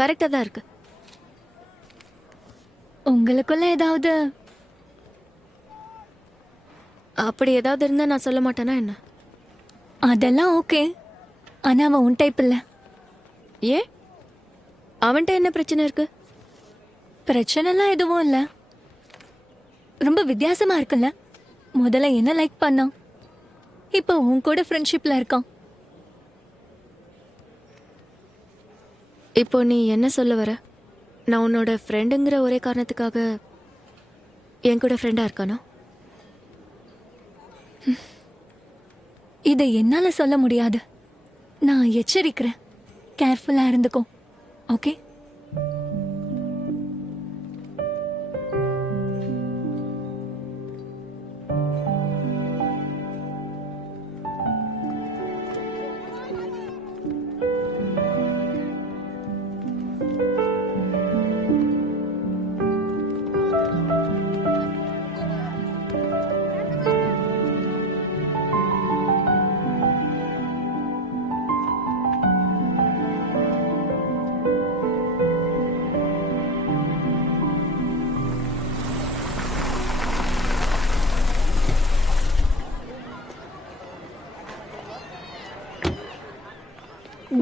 கரெக்டா தான் இருக்கு. உங்களுக்குள்ள ஏதாவது அப்படி ஏதாவது இருந்தா நான் சொல்ல மாட்டேனா என்ன? அதெல்லாம் ஓகே. ஆனா அவன் உன் டைப் இல்ல. ஏன்? அவன்கிட்ட என்ன பிரச்சனை இருக்கு? பிரச்சனைலாம் எதுவும் இல்ல. ரொம்ப வித்தியாசமா இருக்குல்ல. முதல்ல என்ன லைக் பண்ணான், இப்போ உன் கூட ஃப்ரெண்ட்ஷிப்ல இருக்கான். இப்போ நீ என்ன சொல்ல வர? நான் உன்னோட ஃப்ரெண்டுங்கிற ஒரே காரணத்துக்காக என் கூட ஃப்ரெண்டா இருக்கானோ? இதை என்னால சொல்ல முடியாது. நான் எச்சரிக்கிறேன். கேர்ஃபுல்லா இருந்துக்கோ. Okay?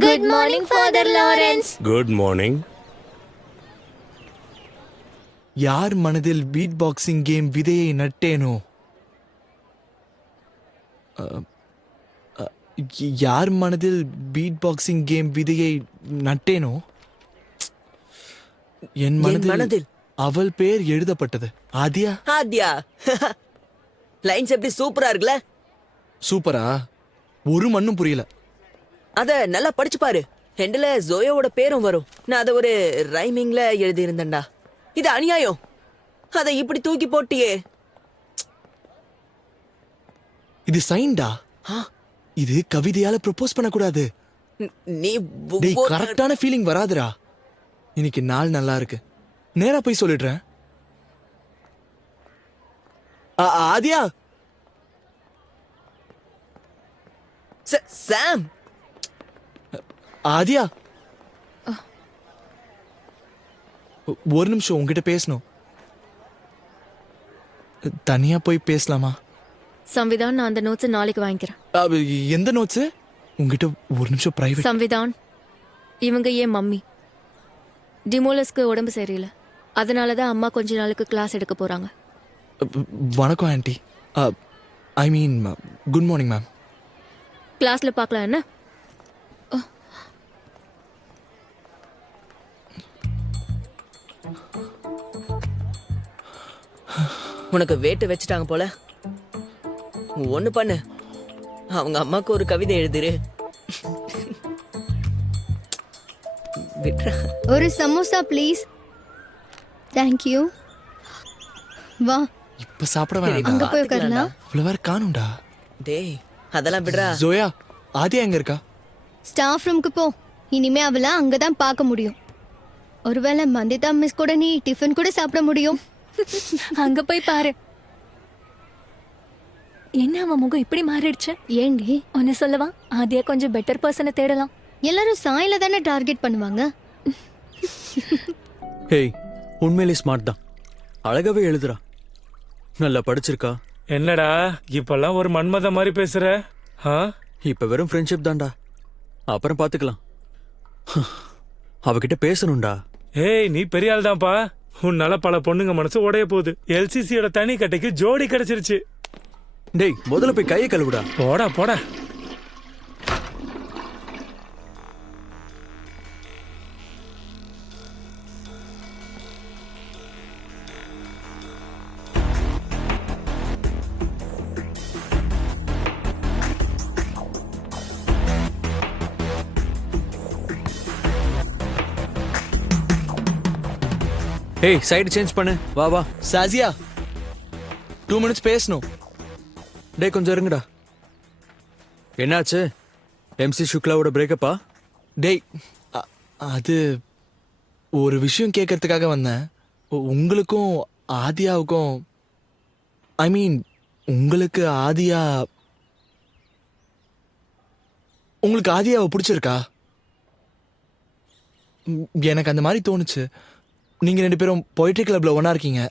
Good morning, Father Lawrence. Good morning. யார் மனதில் பீட் பாக்ஸிங் கேம் விதையை நட்டேனோ, யார் மனதில் பீட் பாக்ஸிங் கேம் விதையை நட்டேனோ என் மனதில் அவள் பேர் எழுதப்பட்டது. ஆதியா. ஆத்யா லைன்ஸ் எப்படி சூப்பரா இருக்குல்ல? சூப்பரா? ஒரு மண்ணும் புரியல. அத நல்லா படிச்சு பாரு. ஹெண்டில் ஜோயோவோட பேரும் வரும். நான் அதை ஒரு ரைமிங்ல எழுதி இருந்தேன்டா. இது அநியாயம். அதை இப்படி தூக்கி போட்டியே. இது சைன்டா. இது கவிதையால ப்ரொபோஸ் பண்ணக்கூடாது. நீ டேய், கரெக்டான ஃபீலிங் வராதுடா. இன்னைக்கு நாள் நல்லா இருக்கு. நேரா போய் சொல்லிடுறேன். ஆதியா. சாம். ஆதியா, ஒரு நிமிஷம் உங்ககிட்ட பேசணும். தனியா போய் பேசலாமா? சம்விதான், நான் அந்த நோட்ஸ் நாளைக்கு வாங்கிக்கிறேன். எந்த நோட்ஸ்? உங்ககிட்ட ஒரு நிமிஷம் பிரைவேட். சம்விதான், இவங்க ஏன் மம்மி டிமோலஸ்க்கு உடம்பு சரியில்லை. அதனால தான் அம்மா கொஞ்ச நாளுக்கு கிளாஸ் எடுக்க போறாங்க. வணக்கம் ஆண்டி. ஐ மீன் குட் மார்னிங் மேம். கிளாஸ்ல பார்க்கலாம் என்ன? உனக்கு வேட்டு வச்சுட்டாங்க போல. ஒண்ணு பண்ணு, அவங்க அம்மாக்கு ஒரு கவிதை எழுதிரு. ஒரு சமோசா ப்ளீஸ். Thank you. வா, இப்ப சாப்பிட வேணாம். அங்க போய் உட்காரலாம். இவ்வளவு வேற காணும்டா. டேய், அதெல்லாம் விடுறா. ஜோயா, ஆதியா எங்க இருக்கா? ஸ்டாஃப் ரூமுக்கு போ. இனிமே அவளை அங்கதான் பார்க்க முடியும். ஒருவேளை மந்திதா மிஸ் கூட நீ டிஃபன் கூட சாப்பிட முடியும். அங்க போய் பாரு. என்ன அவன் முகம் இப்படி மாறிடுச்சு? ஏண்டி ஒன்னு சொல்லவா? ஆதியா கொஞ்சம் பெட்டர் பர்சனை தேடலாம். எல்லாரும் சாயில தானே டார்கெட் பண்ணுவாங்க. ஹேய், உண்மையிலே ஸ்மார்ட் தான். அழகாவே எழுதுறா. நல்லா படிச்சிருக்கா. என்னடா இப்பெல்லாம் ஒரு மன்மத மாதிரி பேசுற? இப்ப வெறும் ஃப்ரெண்ட்ஷிப் தான்டா, அப்புறம் பாத்துக்கலாம். அவகிட்ட பேசணும்டா. ஏய், நீ பெரிய ஆள் தான்ப்பா. உன்னால பல பொண்ணுங்க மனசு உடைய போகுது. எல்சிசியோட தனி கட்டைக்கு ஜோடி கிடைச்சிருச்சு. டேய், முதல்ல போய் கையை கழுவுடா. போடா போடா. ஏய், சைடு சேஞ்ச் பண்ணு. வா வா. சாசியா 2 minutes பேசணும். டேய், கொஞ்சம் இருங்கடா. என்னாச்சு? எம்சி சுக்லாவோட பிரேக்கப்பா? டேய் அது ஒரு விஷயம் கேட்கறதுக்காக வந்தேன். உங்களுக்கும் ஆதியாவுக்கும், ஐ மீன் உங்களுக்கு ஆதியாவை பிடிச்சிருக்கா? எனக்கு அந்த மாதிரி தோணுச்சு. நீங்க 2 பேரும் பொய்ட்ரி கிளப்ல ஒண்ணா இருக்கீங்க,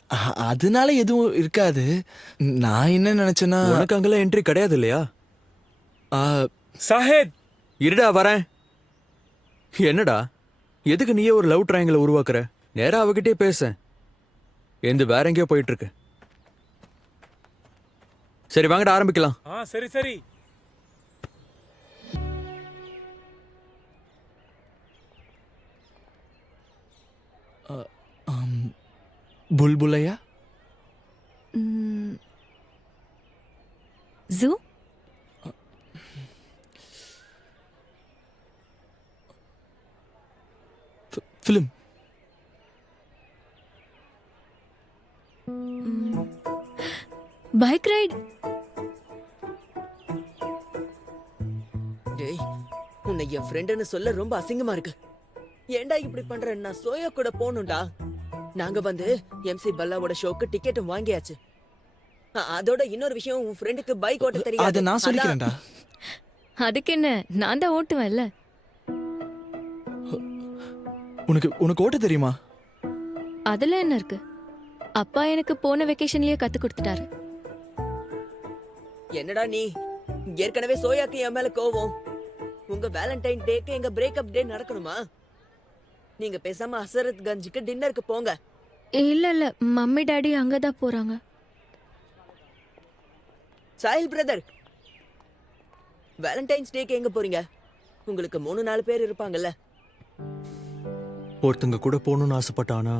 அதனால எதுவும் இருக்காது. நான் என்ன நினைச்சேன்னா, உனக்கு அங்கெல்லாம் என்ட்ரி கிடையாது இல்லையா? சாஹேத், இருடா வரேன். என்னடா, எதுக்கு நீயே ஒரு லவ் ட்ரையாங்கிள் உருவாக்குற? நேரா அவகிட்டே பேச. எந்த வேற எங்கேயோ போயிட்டு இருக்கு. சரி வாங்கடா, ஆரம்பிக்கலாம். சரி சரி. புல்புலையா? Zoo film. Bike ride. டேய், உன்னை என் ஃப்ரெண்டுன்னு சொல்ல ரொம்ப அசிங்கமா இருக்கு. ஏன்டா இப்படி பண்ற? நான் சோயா கூட போகணும்டா. நாங்க வந்து எம்சி பல்லாவோட ஷோக்கு டிக்கெட்டும் வாங்கியாச்சு. அதோட இன்னொரு விஷயம், உன் ஃப்ரெண்டுக்கு பைக் ஓட்ட தெரியாது. அதை நான் சொல்லிக்கிறேன்டா. அதுக்கு என்ன, நான் தான் ஓட்டுவேன்ல. உனக்கு ஓட்ட தெரியுமா? அதுல என்ன இருக்கு? அப்பா எனக்கு போன வெக்கேஷன்லயே கத்து கொடுத்துட்டாரு. என்னடா நீ, ஏற்கனவே சோயாக்கு என் மேல கோவம். உங்க வேலண்டைன் டேக்கு எங்க பிரேக்கப் டே நடக்கணுமா? நீங்க பேசாம ஹசரத் கஞ்சுக்கு டின்னருக்கு போங்க. இல்ல இல்ல, மம்மி டாடி அங்கதான் போறாங்க. சாஹில் பிரதர், வேலண்டைன்ஸ் டேக்கு எங்க போறீங்க? உங்களுக்கு 3-4 பேர் இருப்பாங்கல்ல. ஒருத்தங்க கூட போகணும்னு ஆசைப்பட்டானா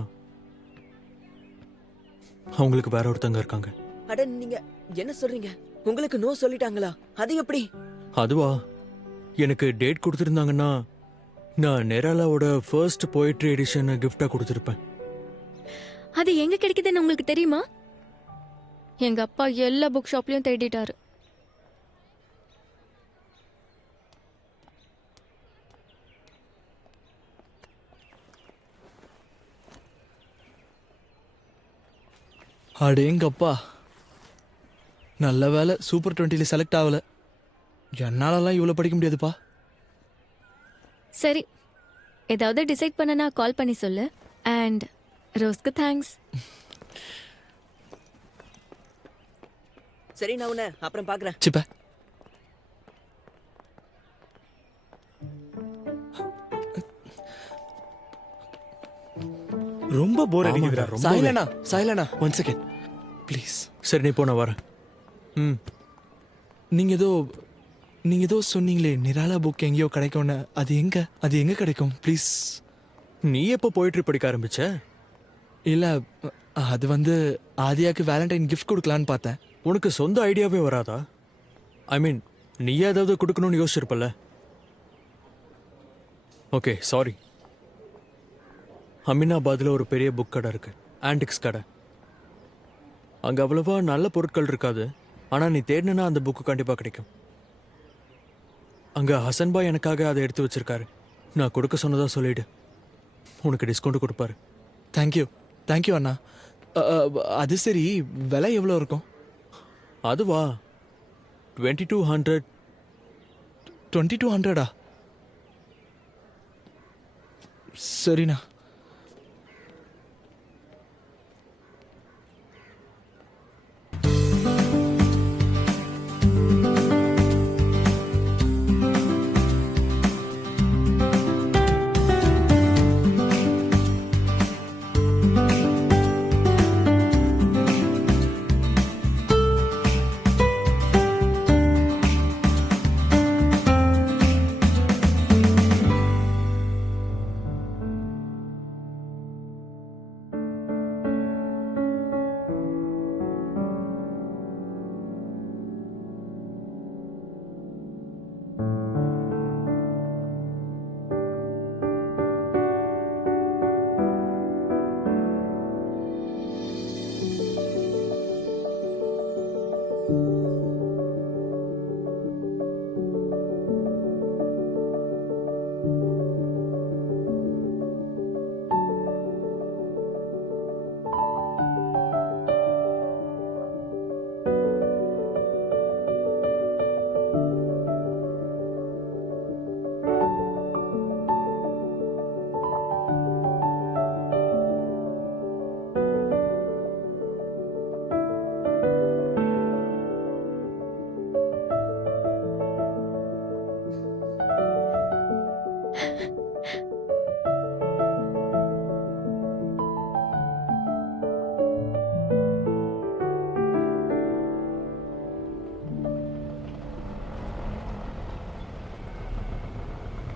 அவங்களுக்கு வேற ஒருத்தங்க இருக்காங்க. அட நீங்க என்ன சொல்றீங்க? உங்களுக்கு நோ சொல்லிட்டாங்களா? அது எப்படி? அதுவா, எனக்கு டேட் கொடுத்துருந்தாங்கன்னா நான் நெராலாவோட ஃபர்ஸ்ட் போயட்ரி எடிஷன் கிஃப்டா கொடுத்துருப்பேன். அது எங்க கிடைக்குதுன்னு உங்களுக்கு தெரியுமா? எங்க அப்பா எல்லா புக் ஷாப்லயும் தேடிட்டாரு. அடேங்கப்பா, நல்ல வேலை சூப்பர் 20ல செலக்ட் ஆகல. என்னாலலாம் இவ்வளோ படிக்க முடியாதுப்பா. சரி, ஏதாவது டிசைட் பண்ணனா கால் பண்ணி சொல்லு. அண்ட் ரோஸ்க்கு தேங்க்ஸ். சரி, நான் உன்னை அப்புறம் பார்க்கறேன். சிப்ப ரொம்ப போர் அடிக்குதுடா. சாய்லனா 1 செகண்ட் ப்ளீஸ். சரி நீ போன வரேன். நீங்க ஏதோ சொன்னீங்களே நிராலா புக் எங்கேயோ கிடைக்கும்னு, அது எங்க கிடைக்கும் ப்ளீஸ்? நீ எப்போ போயிட்ரி படிக்க ஆரம்பிச்ச? இல்ல, அது வந்து ஆதியாக்கு வேலண்டைன் கிஃப்ட் கொடுக்கலான்னு பார்த்தேன். உனக்கு சொந்த ஐடியாவே வராதா? ஐ மீன், நீ ஏதாவது கொடுக்கணும்னு யோசிச்சிருப்பல. Okay, sorry. அமினாபாத்ல ஒரு பெரிய புக் கடை இருக்கு, ஆன்டிக்ஸ் கடை. அங்க அவ்வளவா நல்ல பொருட்கள் இருக்காது, ஆனா நீ தேடினா அந்த புக்கு கண்டிப்பா கிடைக்கும். அங்க ஹசன் பாய் எனக்காக அதை எடுத்து வச்சிருக்காரு. நான் கொடுக்க சொன்னதா சொல்லிடு, உனக்கு டிஸ்கவுண்ட் கொடுப்பாரு. தேங்க்யூ அண்ணா. அது சரி, விலை எவ்வளோ இருக்கும்? அதுவா, 2200. 2200? சரிண்ணா.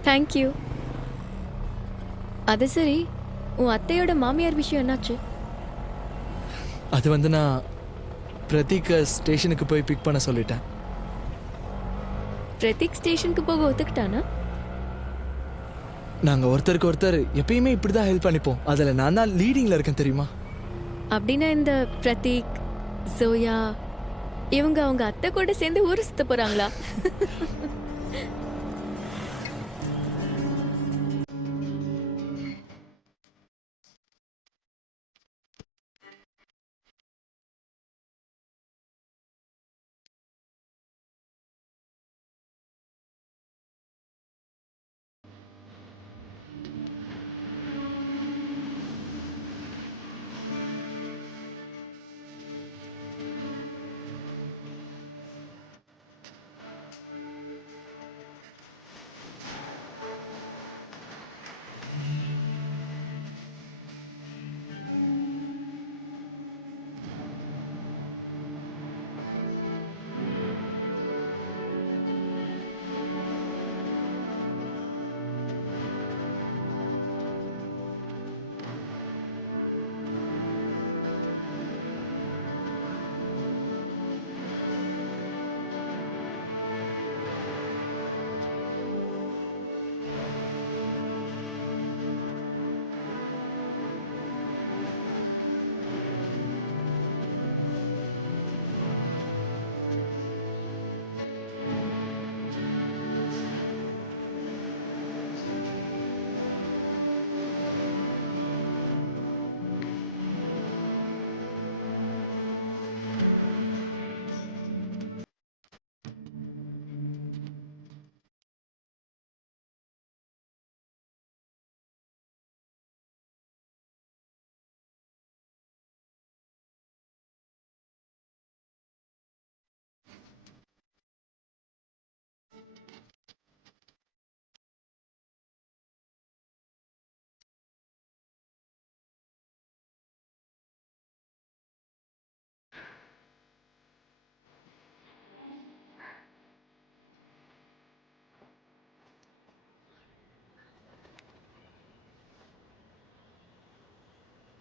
தேங்க்யூ. அது சரி, உன் அத்தையோட மாமியார் விஷயம் என்னாச்சு? அது வந்து நான் பிரதீக்கை ஸ்டேஷனுக்கு போய் பிக் பண்ண சொல்லிட்டேன். பிரதீக் ஸ்டேஷனுக்கு போக ஒத்துக்கிட்டானா? நாங்கள் ஒருத்தருக்கு ஒருத்தர் எப்பயுமே இப்படி தான் ஹெல்ப் பண்ணிப்போம். அதில் நான் தான் லீடிங்கில் இருக்கேன் தெரியுமா? அப்படின்னா இந்த பிரதீக், ஜோயா இவங்க அவங்க அத்தை கூட சேர்ந்து ஊர் சுத்த போறாங்களா?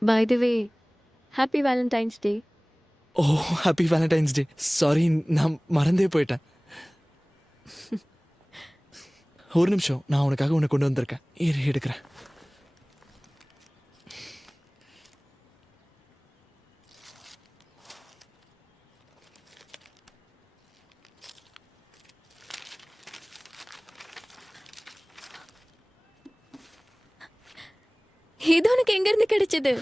By the way, Happy Valentine's Day. O, happy Valentine's day. Sorry, நான் மறந்தே போயிட்டேன். ஒரு நிமிஷம், நான் உனக்காக உன்னை கொண்டு வந்திருக்கேன். இரு, எடுக்கிறேன். இது உனக்கு எங்க இருந்து கிடைச்சது?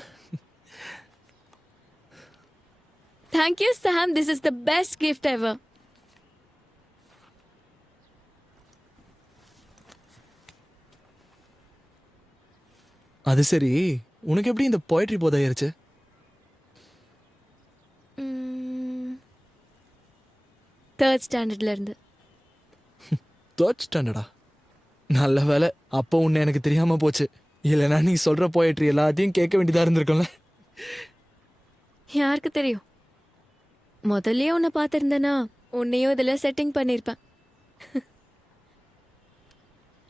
Thank you, Sam. This is the best gift ever. அது சரி, உனக்கு எப்படி இந்த போய்ட்ரி போதாயிருச்சு? தேர்ட் ஸ்டாண்டர்ட்ல இருந்து. தேர்ட் ஸ்டாண்டர்டா? நல்ல வேலை, அப்போ உன்னை எனக்கு தெரியாம போச்சு. இல்லைன்னா நீ சொல்ற போயட்ரி எல்லாத்தையும் கேட்க வேண்டியதா இருந்திருக்கும்ல. யாருக்கு தெரியும், முதல்லயே உன்னை பார்த்துருந்தேனா உன்னையும் இதில் செட்டிங் பண்ணியிருப்பேன்.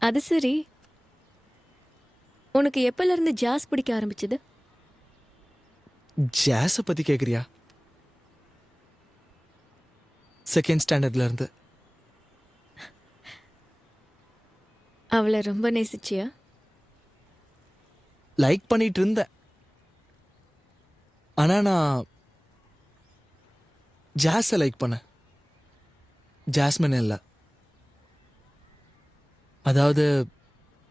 அது சரி, உனக்கு எப்பல இருந்து ஜாஸ் பிடிக்க ஆரம்பிச்சது? ஜாஸை பத்தி கேக்குறியா? செகண்ட் ஸ்டாண்டர்ட்ல இருந்து. அவளை ரொம்ப நேசிச்சியா? லைக் பண்ணிட்டு இருந்தேன். ஆனா நான் ஜாஸை லைக் பண்ணேன், ஜாஸ்மின் இல்லை. அதாவது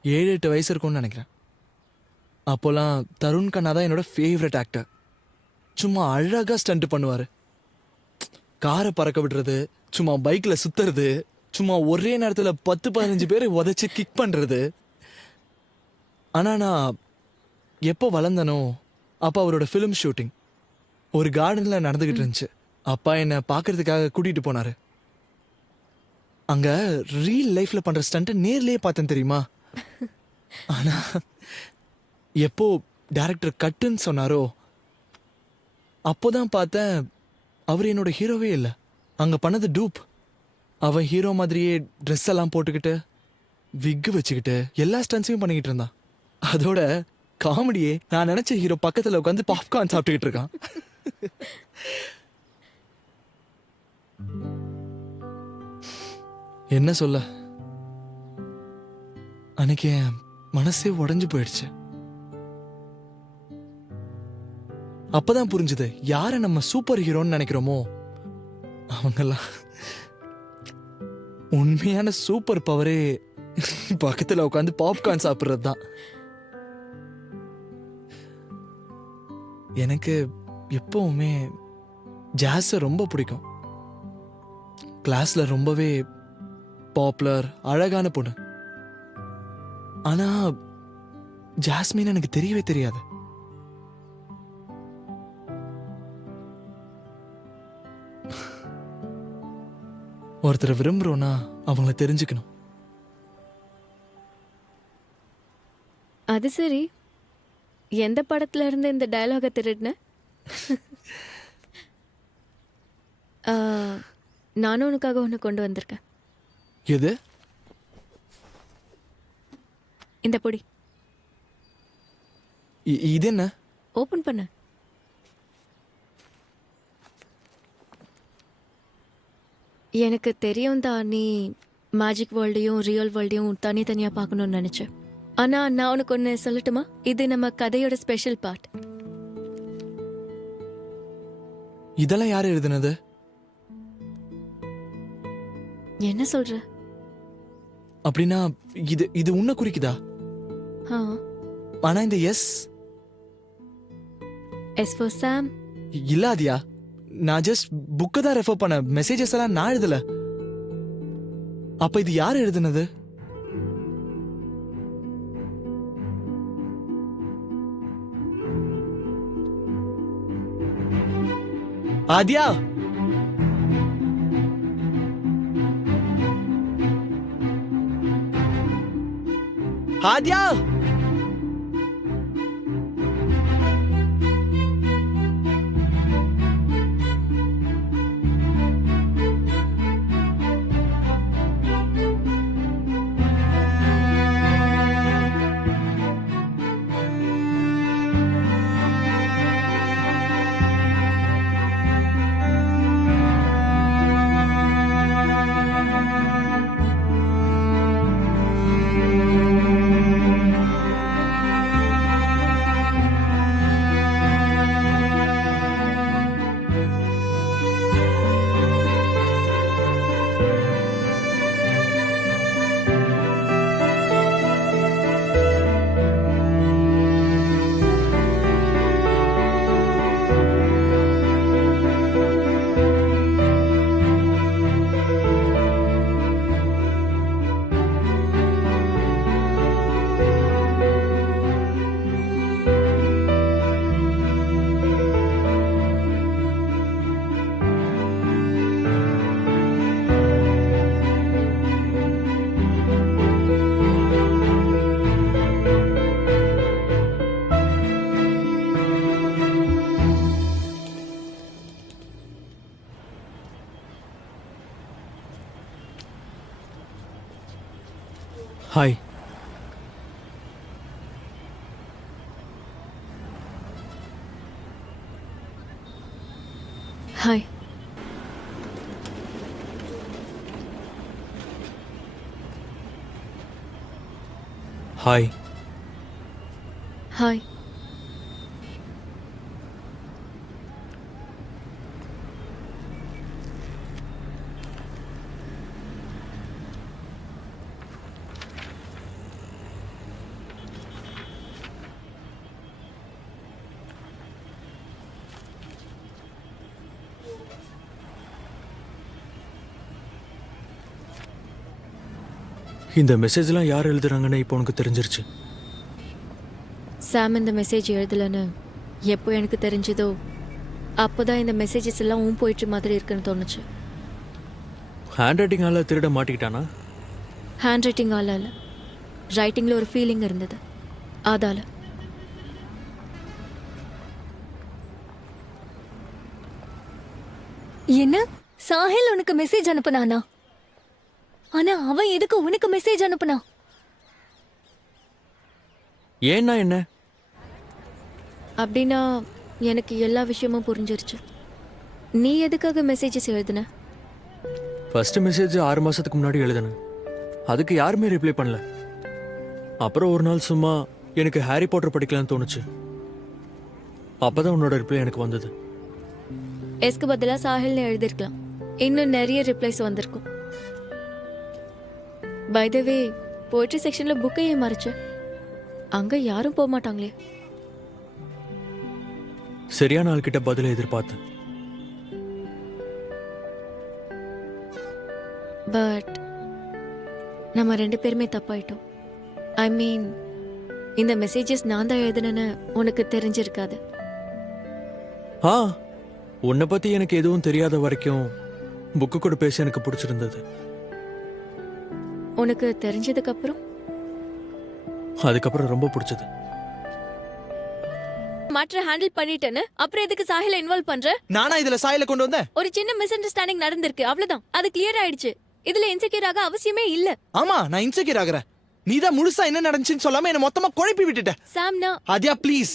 7-8 வயசு இருக்கும்னு நினைக்கிறேன். அப்போல்லாம் தருண் கண்ணா தான் என்னோட ஃபேவரட் ஆக்டர். சும்மா அழகா ஸ்டண்ட் பண்ணுவார். காரை பறக்க விடுறது, சும்மா பைக்கில் சுத்துறது, சும்மா ஒரே நேரத்தில் 10-15 பேரை உதைச்சு கிக் பண்ணுறது. ஆனால் நான் எப்போ வளர்ந்தனோ அப்போ அவரோட ஃபிலிம் ஷூட்டிங் ஒரு கார்டனில் நடந்துக்கிட்டு இருந்துச்சு. அப்பா என்னை பார்க்கறதுக்காக கூட்டிகிட்டு போனார். அங்கே ரியல் லைஃப்பில் பண்ணுற ஸ்டண்ட்டை நேர்லேயே பார்த்தேன் தெரியுமா. ஆனால் எப்போ டைரக்டர் கட்டுன்னு சொன்னாரோ அப்போதான் பார்த்தேன் அவர் என்னோட ஹீரோவே இல்லை. அங்கே பண்ணது டூப். அவன் ஹீரோ மாதிரியே ட்ரெஸ் எல்லாம் போட்டுக்கிட்டு விக்கு வச்சுக்கிட்டு எல்லா ஸ்டன்ஸையும் பண்ணிக்கிட்டு இருந்தான். அதோட காமெடியே, நான் நினைச்ச ஹீரோ பக்கத்தில் உட்காந்து பாப்கார்ன் சாப்பிட்டுக்கிட்டு இருக்கான். என்ன சொல்ல, அன்னைக்கு என் மனசே உடைஞ்சு போயிடுச்சு. அப்பதான் புரிஞ்சுது, யாரை நம்ம சூப்பர் ஹீரோன்னு நினைக்கிறோமோ அவங்கெல்லாம் உண்மையான சூப்பர் பவரே பக்கத்துல உட்காந்து பாப்கார்ன் சாப்பிட்றது தான். எனக்கு எப்பவுமே ஜாஸை ரொம்ப பிடிக்கும். கிளாஸ்ல ரொம்பவே பாப்புலர், அழகான பொண்ணு. ஆனா ஜாஸ்மின் எனக்கு தெரியவே தெரியாது. ஒருத்தரை விரும்புறோம்னா அவங்கள தெரிஞ்சுக்கணும். அது சரி, எந்த படத்துல இருந்து இந்த டயலாக திருடின? நானும் உனக்காக ஒன்று கொண்டு வந்திருக்கேன். எது? இந்த பொடி. இது என்ன? ஓபன் பண்ண. எனக்கு தெரியும் தான் நீ மேஜிக் வேர்ல்டையும் ரியல் வேர்ல்டையும் தனித்தனியாக பார்க்கணும்னு நினச்சேன். ஆனால் நான் உனக்கு ஒன்று சொல்லட்டுமா? இது நம்ம கதையோட ஸ்பெஷல் பார்ட். இதெல்லாம் யார் எழுதுனது? என்ன சொல்ற? அப்படின்னா இது இது உன்னை குறிக்குதா? ஆனா இந்த எஸ் ஃபார் சாம் இல்லாதியா? நான் ஜஸ்ட் புக்கை தான் ரெஃபர் பண்ண, மெசேஜஸ் எல்லாம் நான் எழுதல. அப்ப இது யார் எழுதுனது? ஆதியா, ஆதியா, ஹாய். ஹாய். ஹாய். ஹாய். இந்த மெசேஜ்லாம் யார் எழுதுறாங்கன்னு இப்போ உனக்கு தெரிஞ்சிருச்சு. சாம் இந்த மெசேஜ் எழுதலன்னு எப்போ எனக்கு தெரிஞ்சதோ அப்போதான் இந்த மெசேஜஸ் எல்லாம் போயிட்டு மாதிரி இருக்குன்னு தோணுச்சு. ஹேண்ட் ரைட்டிங்கால திருட மாட்டிக்கிட்டானா? ஹேண்ட் ரைட்டிங்கால இல்லை, ரைட்டிங்கில் ஒரு ஃபீலிங் இருந்தது அதால. என்ன சாஹில் உனக்கு மெசேஜ் அனுப்புனானா? ஆனா அவன் எதுக்கு உனக்கு மெசேஜ் அனுப்புனா? ஏன்னா என்ன? அப்படின்னா எனக்கு எல்லா விஷயமும் புரிஞ்சிருச்சு. நீ எதுக்காக மெசேஜஸ் எழுதுன? ஃபர்ஸ்ட் மெசேஜ் 6 மாசத்துக்கு முன்னாடி எழுதுனேன். அதுக்கு யாருமே ரிப்ளை பண்ணல. அப்புறம் ஒரு நாள் சும்மா எனக்கு ஹாரி பாட்டர் படிக்கலாம்னு தோணுச்சு. அப்பதான் உன்னோட ரிப்ளை எனக்கு வந்தது. எஸ்க்கு பதிலா சாஹில்னு எழுதிருக்கலாம், இன்னும் நிறைய ரிப்ளைஸ் வந்திருக்கும். பை த வே, போய்ட்ரி செக்ஷன்ல புக்கை ஏன் மறைச்ச? அங்க யாரும் போக மாட்டாங்களே. சரியான ஆள்கிட்ட பதில எதிர்பார்த்தேன். பட் நம்ம 2 பேருமே தப்பாயிட்டோம். ஐ மீன், இந்த மெசேஜஸ் நான் தான் எழுதுனேன்னு உனக்கு தெரிஞ்சிருக்காது. ஆ, உன்னை பத்தி எனக்கு எதுவும் தெரியாத வரைக்கும் புக்கு கூட பேச எனக்கு பிடிச்சிருந்தது. உனக்கு தெரிஞ்சதுக்கு அப்புறம் அதுக்கப்புறம் ரொம்ப பிடிச்சது. மேட்டரை ஹேண்டில் பண்ணிட்டேன்னு அப்புறம் எதுக்கு சாஹில இன்வால்வ் பண்ற? நானா இதுல சாயில கொண்டு வந்தேன்? ஒரு சின்ன மிஸ் அண்டர்ஸ்டாண்டிங் நடந்திருக்கு, அவ்வளவுதான். அது கிளியர் ஆயிடுச்சு. இதுல இன்செக்யூர் ஆக அவசியமே இல்ல. ஆமா, நான் இன்செக்யூர் ஆகுறேன். நீதான் முழுசா என்ன நடந்துச்சுன்னு சொல்லாம என்ன மொத்தமா குழப்பி விட்டுட்ட. சாம்னா, ஆதியா ப்ளீஸ்,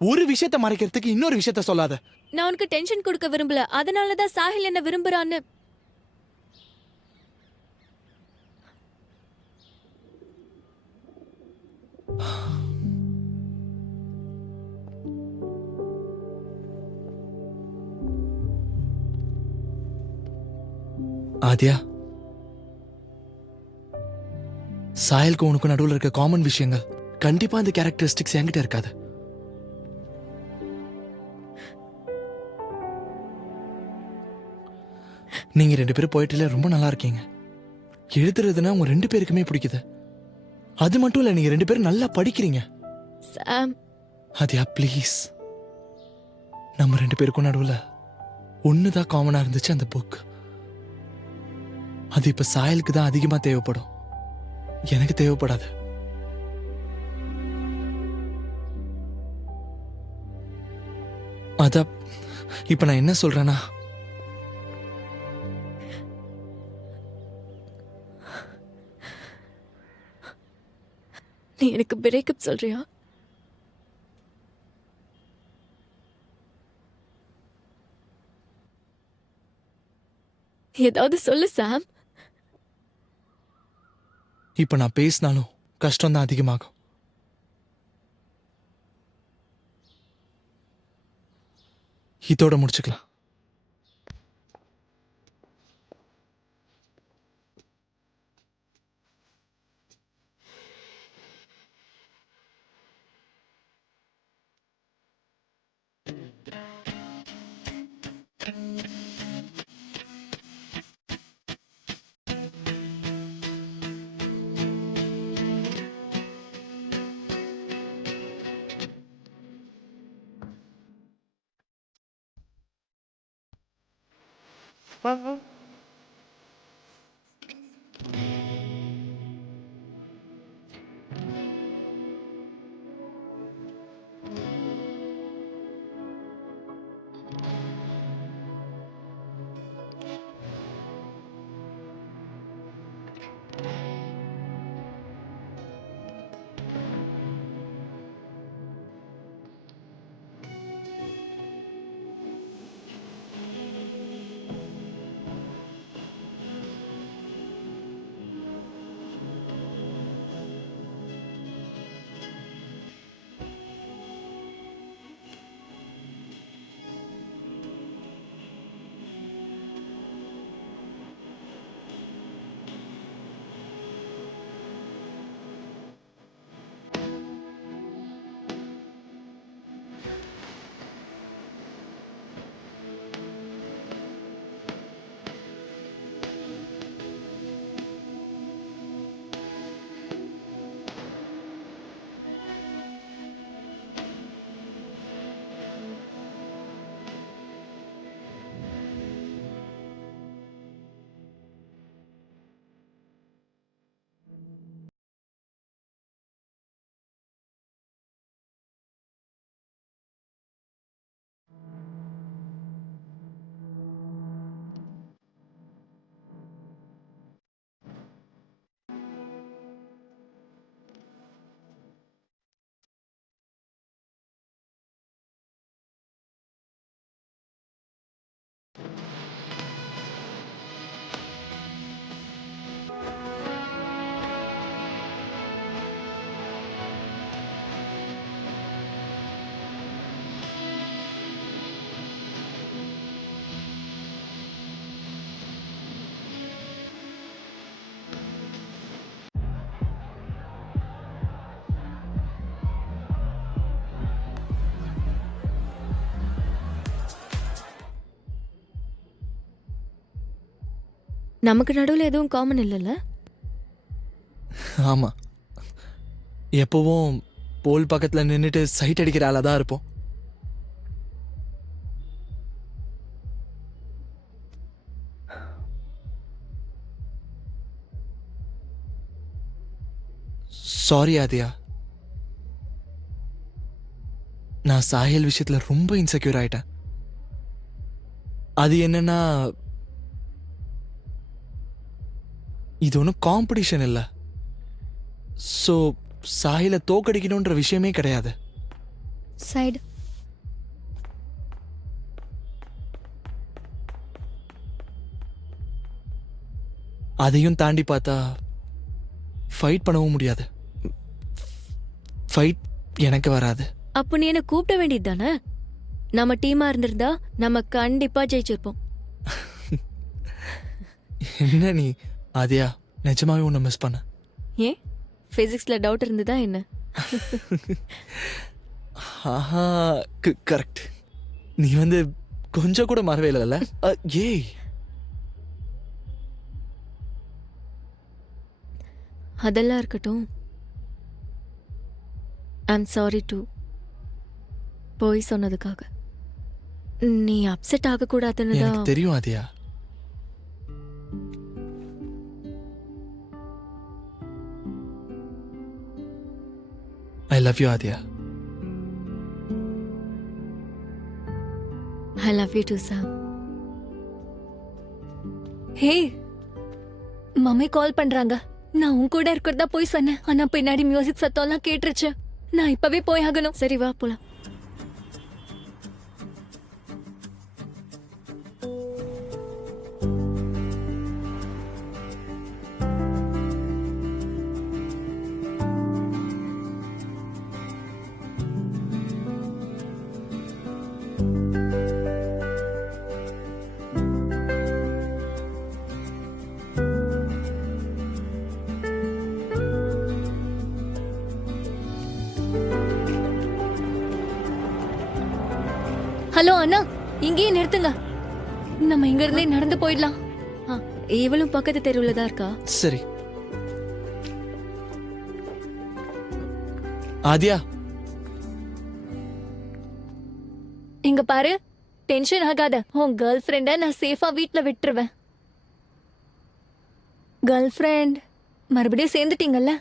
ஒரு விஷயத்தை மறைக்கிறதுக்கு இன்னொரு விஷயத்த சொல்லாத. நான் உனக்கு டென்ஷன் கொடுக்க விரும்பல, அதனாலதான் சாஹில் என்ன விரும்புறான்னு. ஆதியா, சாயலுக்கு உனக்கு நடுவில் இருக்க காமன் விஷயங்கள் கண்டிப்பா அந்த கேரக்டரிஸ்டிக்ஸ் என்கிட்ட இருக்காது. நீங்க 2 பேரும் போயிட்டுல ரொம்ப நல்லா இருக்கீங்க. எழுதுறதுன்னா உங்க 2 பேருக்குமே பிடிக்குது. அது மட்டும் இல்ல, நீங்க 2 பேரும் நல்லா படிக்கிறீங்க. சாம், ஆதியா ப்ளீஸ், நம்ம 2 பேருக்கும் நடுவில் ஒண்ணுதான் காமனா இருந்துச்சு, அந்த புக். அது இப்ப சாயலுக்கு தான் அதிகமா தேவைப்படும், எனக்கு தேவைப்படாது. அத இப்ப நான் என்ன சொல்றேன்னா, நீ எனக்கு பிரேக்கப் சொல்றியா? ஏதாவது சொல்லு சாம். இப்ப நான் பேசினாலும் கஷ்டம் தான் அதிகமாகும். இதோட முடிச்சுக்கலாம். நமக்கு நடுவில் எதுவும் காமன் இல்லைல்ல? ஆமா, எப்பவும் போல் பக்கத்துல நின்னுட்டு சைட் அடிக்கிற ஆளா தான் இருப்போம். சாரி ஆதியா, நான் சாஹில் விஷயத்துல ரொம்ப இன்செக்யூர் ஆயிட்டேன். அது என்னன்னா, இது ஒன்றும் காம்படிஷன் இல்லை. ஸோ சாஹில தோக்கடிக்கணுன்ற விஷயமே கிடையாது. சைடு. அதையும் தாண்டி பார்த்தா ஃபைட் பண்ணவும் முடியாது. ஃபைட் எனக்கு வராது. அப்போ நீ என்ன கூப்பிட வேண்டியது தானே? நம்ம டீமா இருந்திருந்தா நம்ம கண்டிப்பா ஜெயிச்சிருப்போம். என்ன நீ ஆதியா, நிஜமாவே உன்னை மிஸ் பண்ண. ஏன் பிசிக்ஸ்ல டவுட் இருந்ததா என்ன? ஆஹா, கரெக்ட். நீ கொஞ்சம் கூட மறவே இல்லைல்ல. ஏய், அதெல்லாம் இருக்கட்டும். ஐம் சாரி டு போய் சொன்னதுக்காக. நீ அப்செட் ஆகக்கூடாதுன்னு எனக்கு தான். தெரியும் Aadhya. I love you Aadhya. I love you too Sam. Hey, mummy call பண்றாங்க. நான் உன் கூட இருக்கிறதா போய் சொன்னேன். ஆனா பின்னாடி மியூசிக் சத்தம்லாம் கேட்டுருச்சு. நான் இப்பவே போய் ஆகணும். சரி வா போலாம். ஹலோ அண்ணா, இங்கேயே நிறுத்துங்க. நம்ம இங்க இருந்தே நடந்து போயிடலாம். இவளும் பக்கத்து தெருவுல தான் இருக்கா. சரி ஆதியா, இங்க பாரு, டென்ஷன் ஆகாத. உன் கேர்ள் ஃப்ரெண்ட நான் சேஃபா வீட்ல விட்டுருவேன். கேர்ள் ஃப்ரெண்ட் மறுபடியும் சேர்ந்துட்டீங்கல்ல?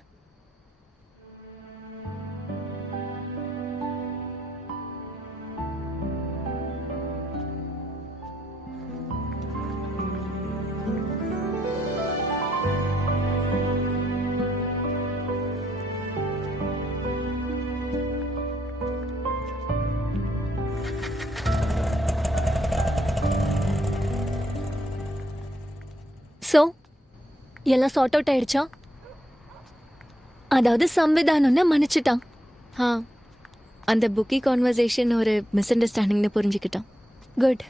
சோ எல்லாம் சார்ட் அவுட் ஆயிடுச்சா? அதாவது சம்விதானம்னு மன்னிச்சிட்டான். அந்த புக்கி கான்வர்சேஷன் ஒரு மிஸ் அண்டர்ஸ்டாண்டிங்னு புரிஞ்சுக்கிட்டான். குட்.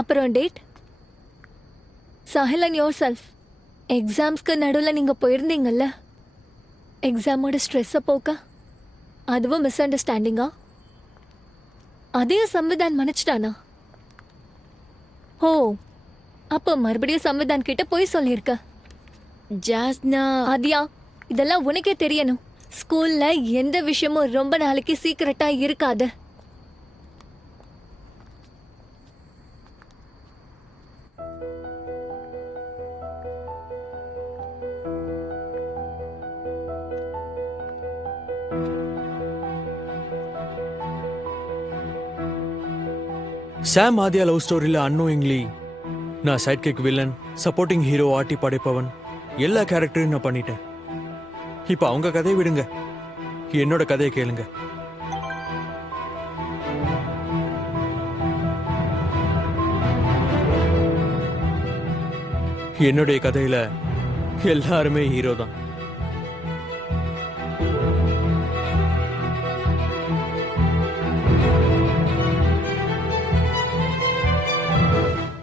அப்புறம் date? Sahil and yourself, எக்ஸாம்ஸ்க்கு நடுவில் நீங்கள் போயிருந்தீங்கல்ல, எக்ஸாமோட ஸ்ட்ரெஸ்ஸை போக்க, அதுவும் மிஸ் அண்டர்ஸ்டாண்டிங்கா? அதையும் சம்விதான் மன்னிச்சிட்டானா? ஓ, அப்போ மறுபடியும் சம்விதான் கிட்ட போய் சொல்லியிருக்க. ஜாஸ்னா, ஆதியா, இதெல்லாம் உனக்கே தெரியணும். ஸ்கூல்ல எந்த விஷயமும் ரொம்ப நாளைக்கு சீக்கிரட்டா இருக்காது. சாம் ஆதியா லவ் ஸ்டோரியில் அன்னோயிங்லி நான் sidekick villain, supporting hero, ஆட்டி படைப்பவன், எல்லா கேரக்டரையும் நான் பண்ணிட்டேன். இப்போ அவங்க கதையை விடுங்க, என்னோட கதையை கேளுங்க. என்னுடைய கதையில எல்லாருமே ஹீரோ தான்.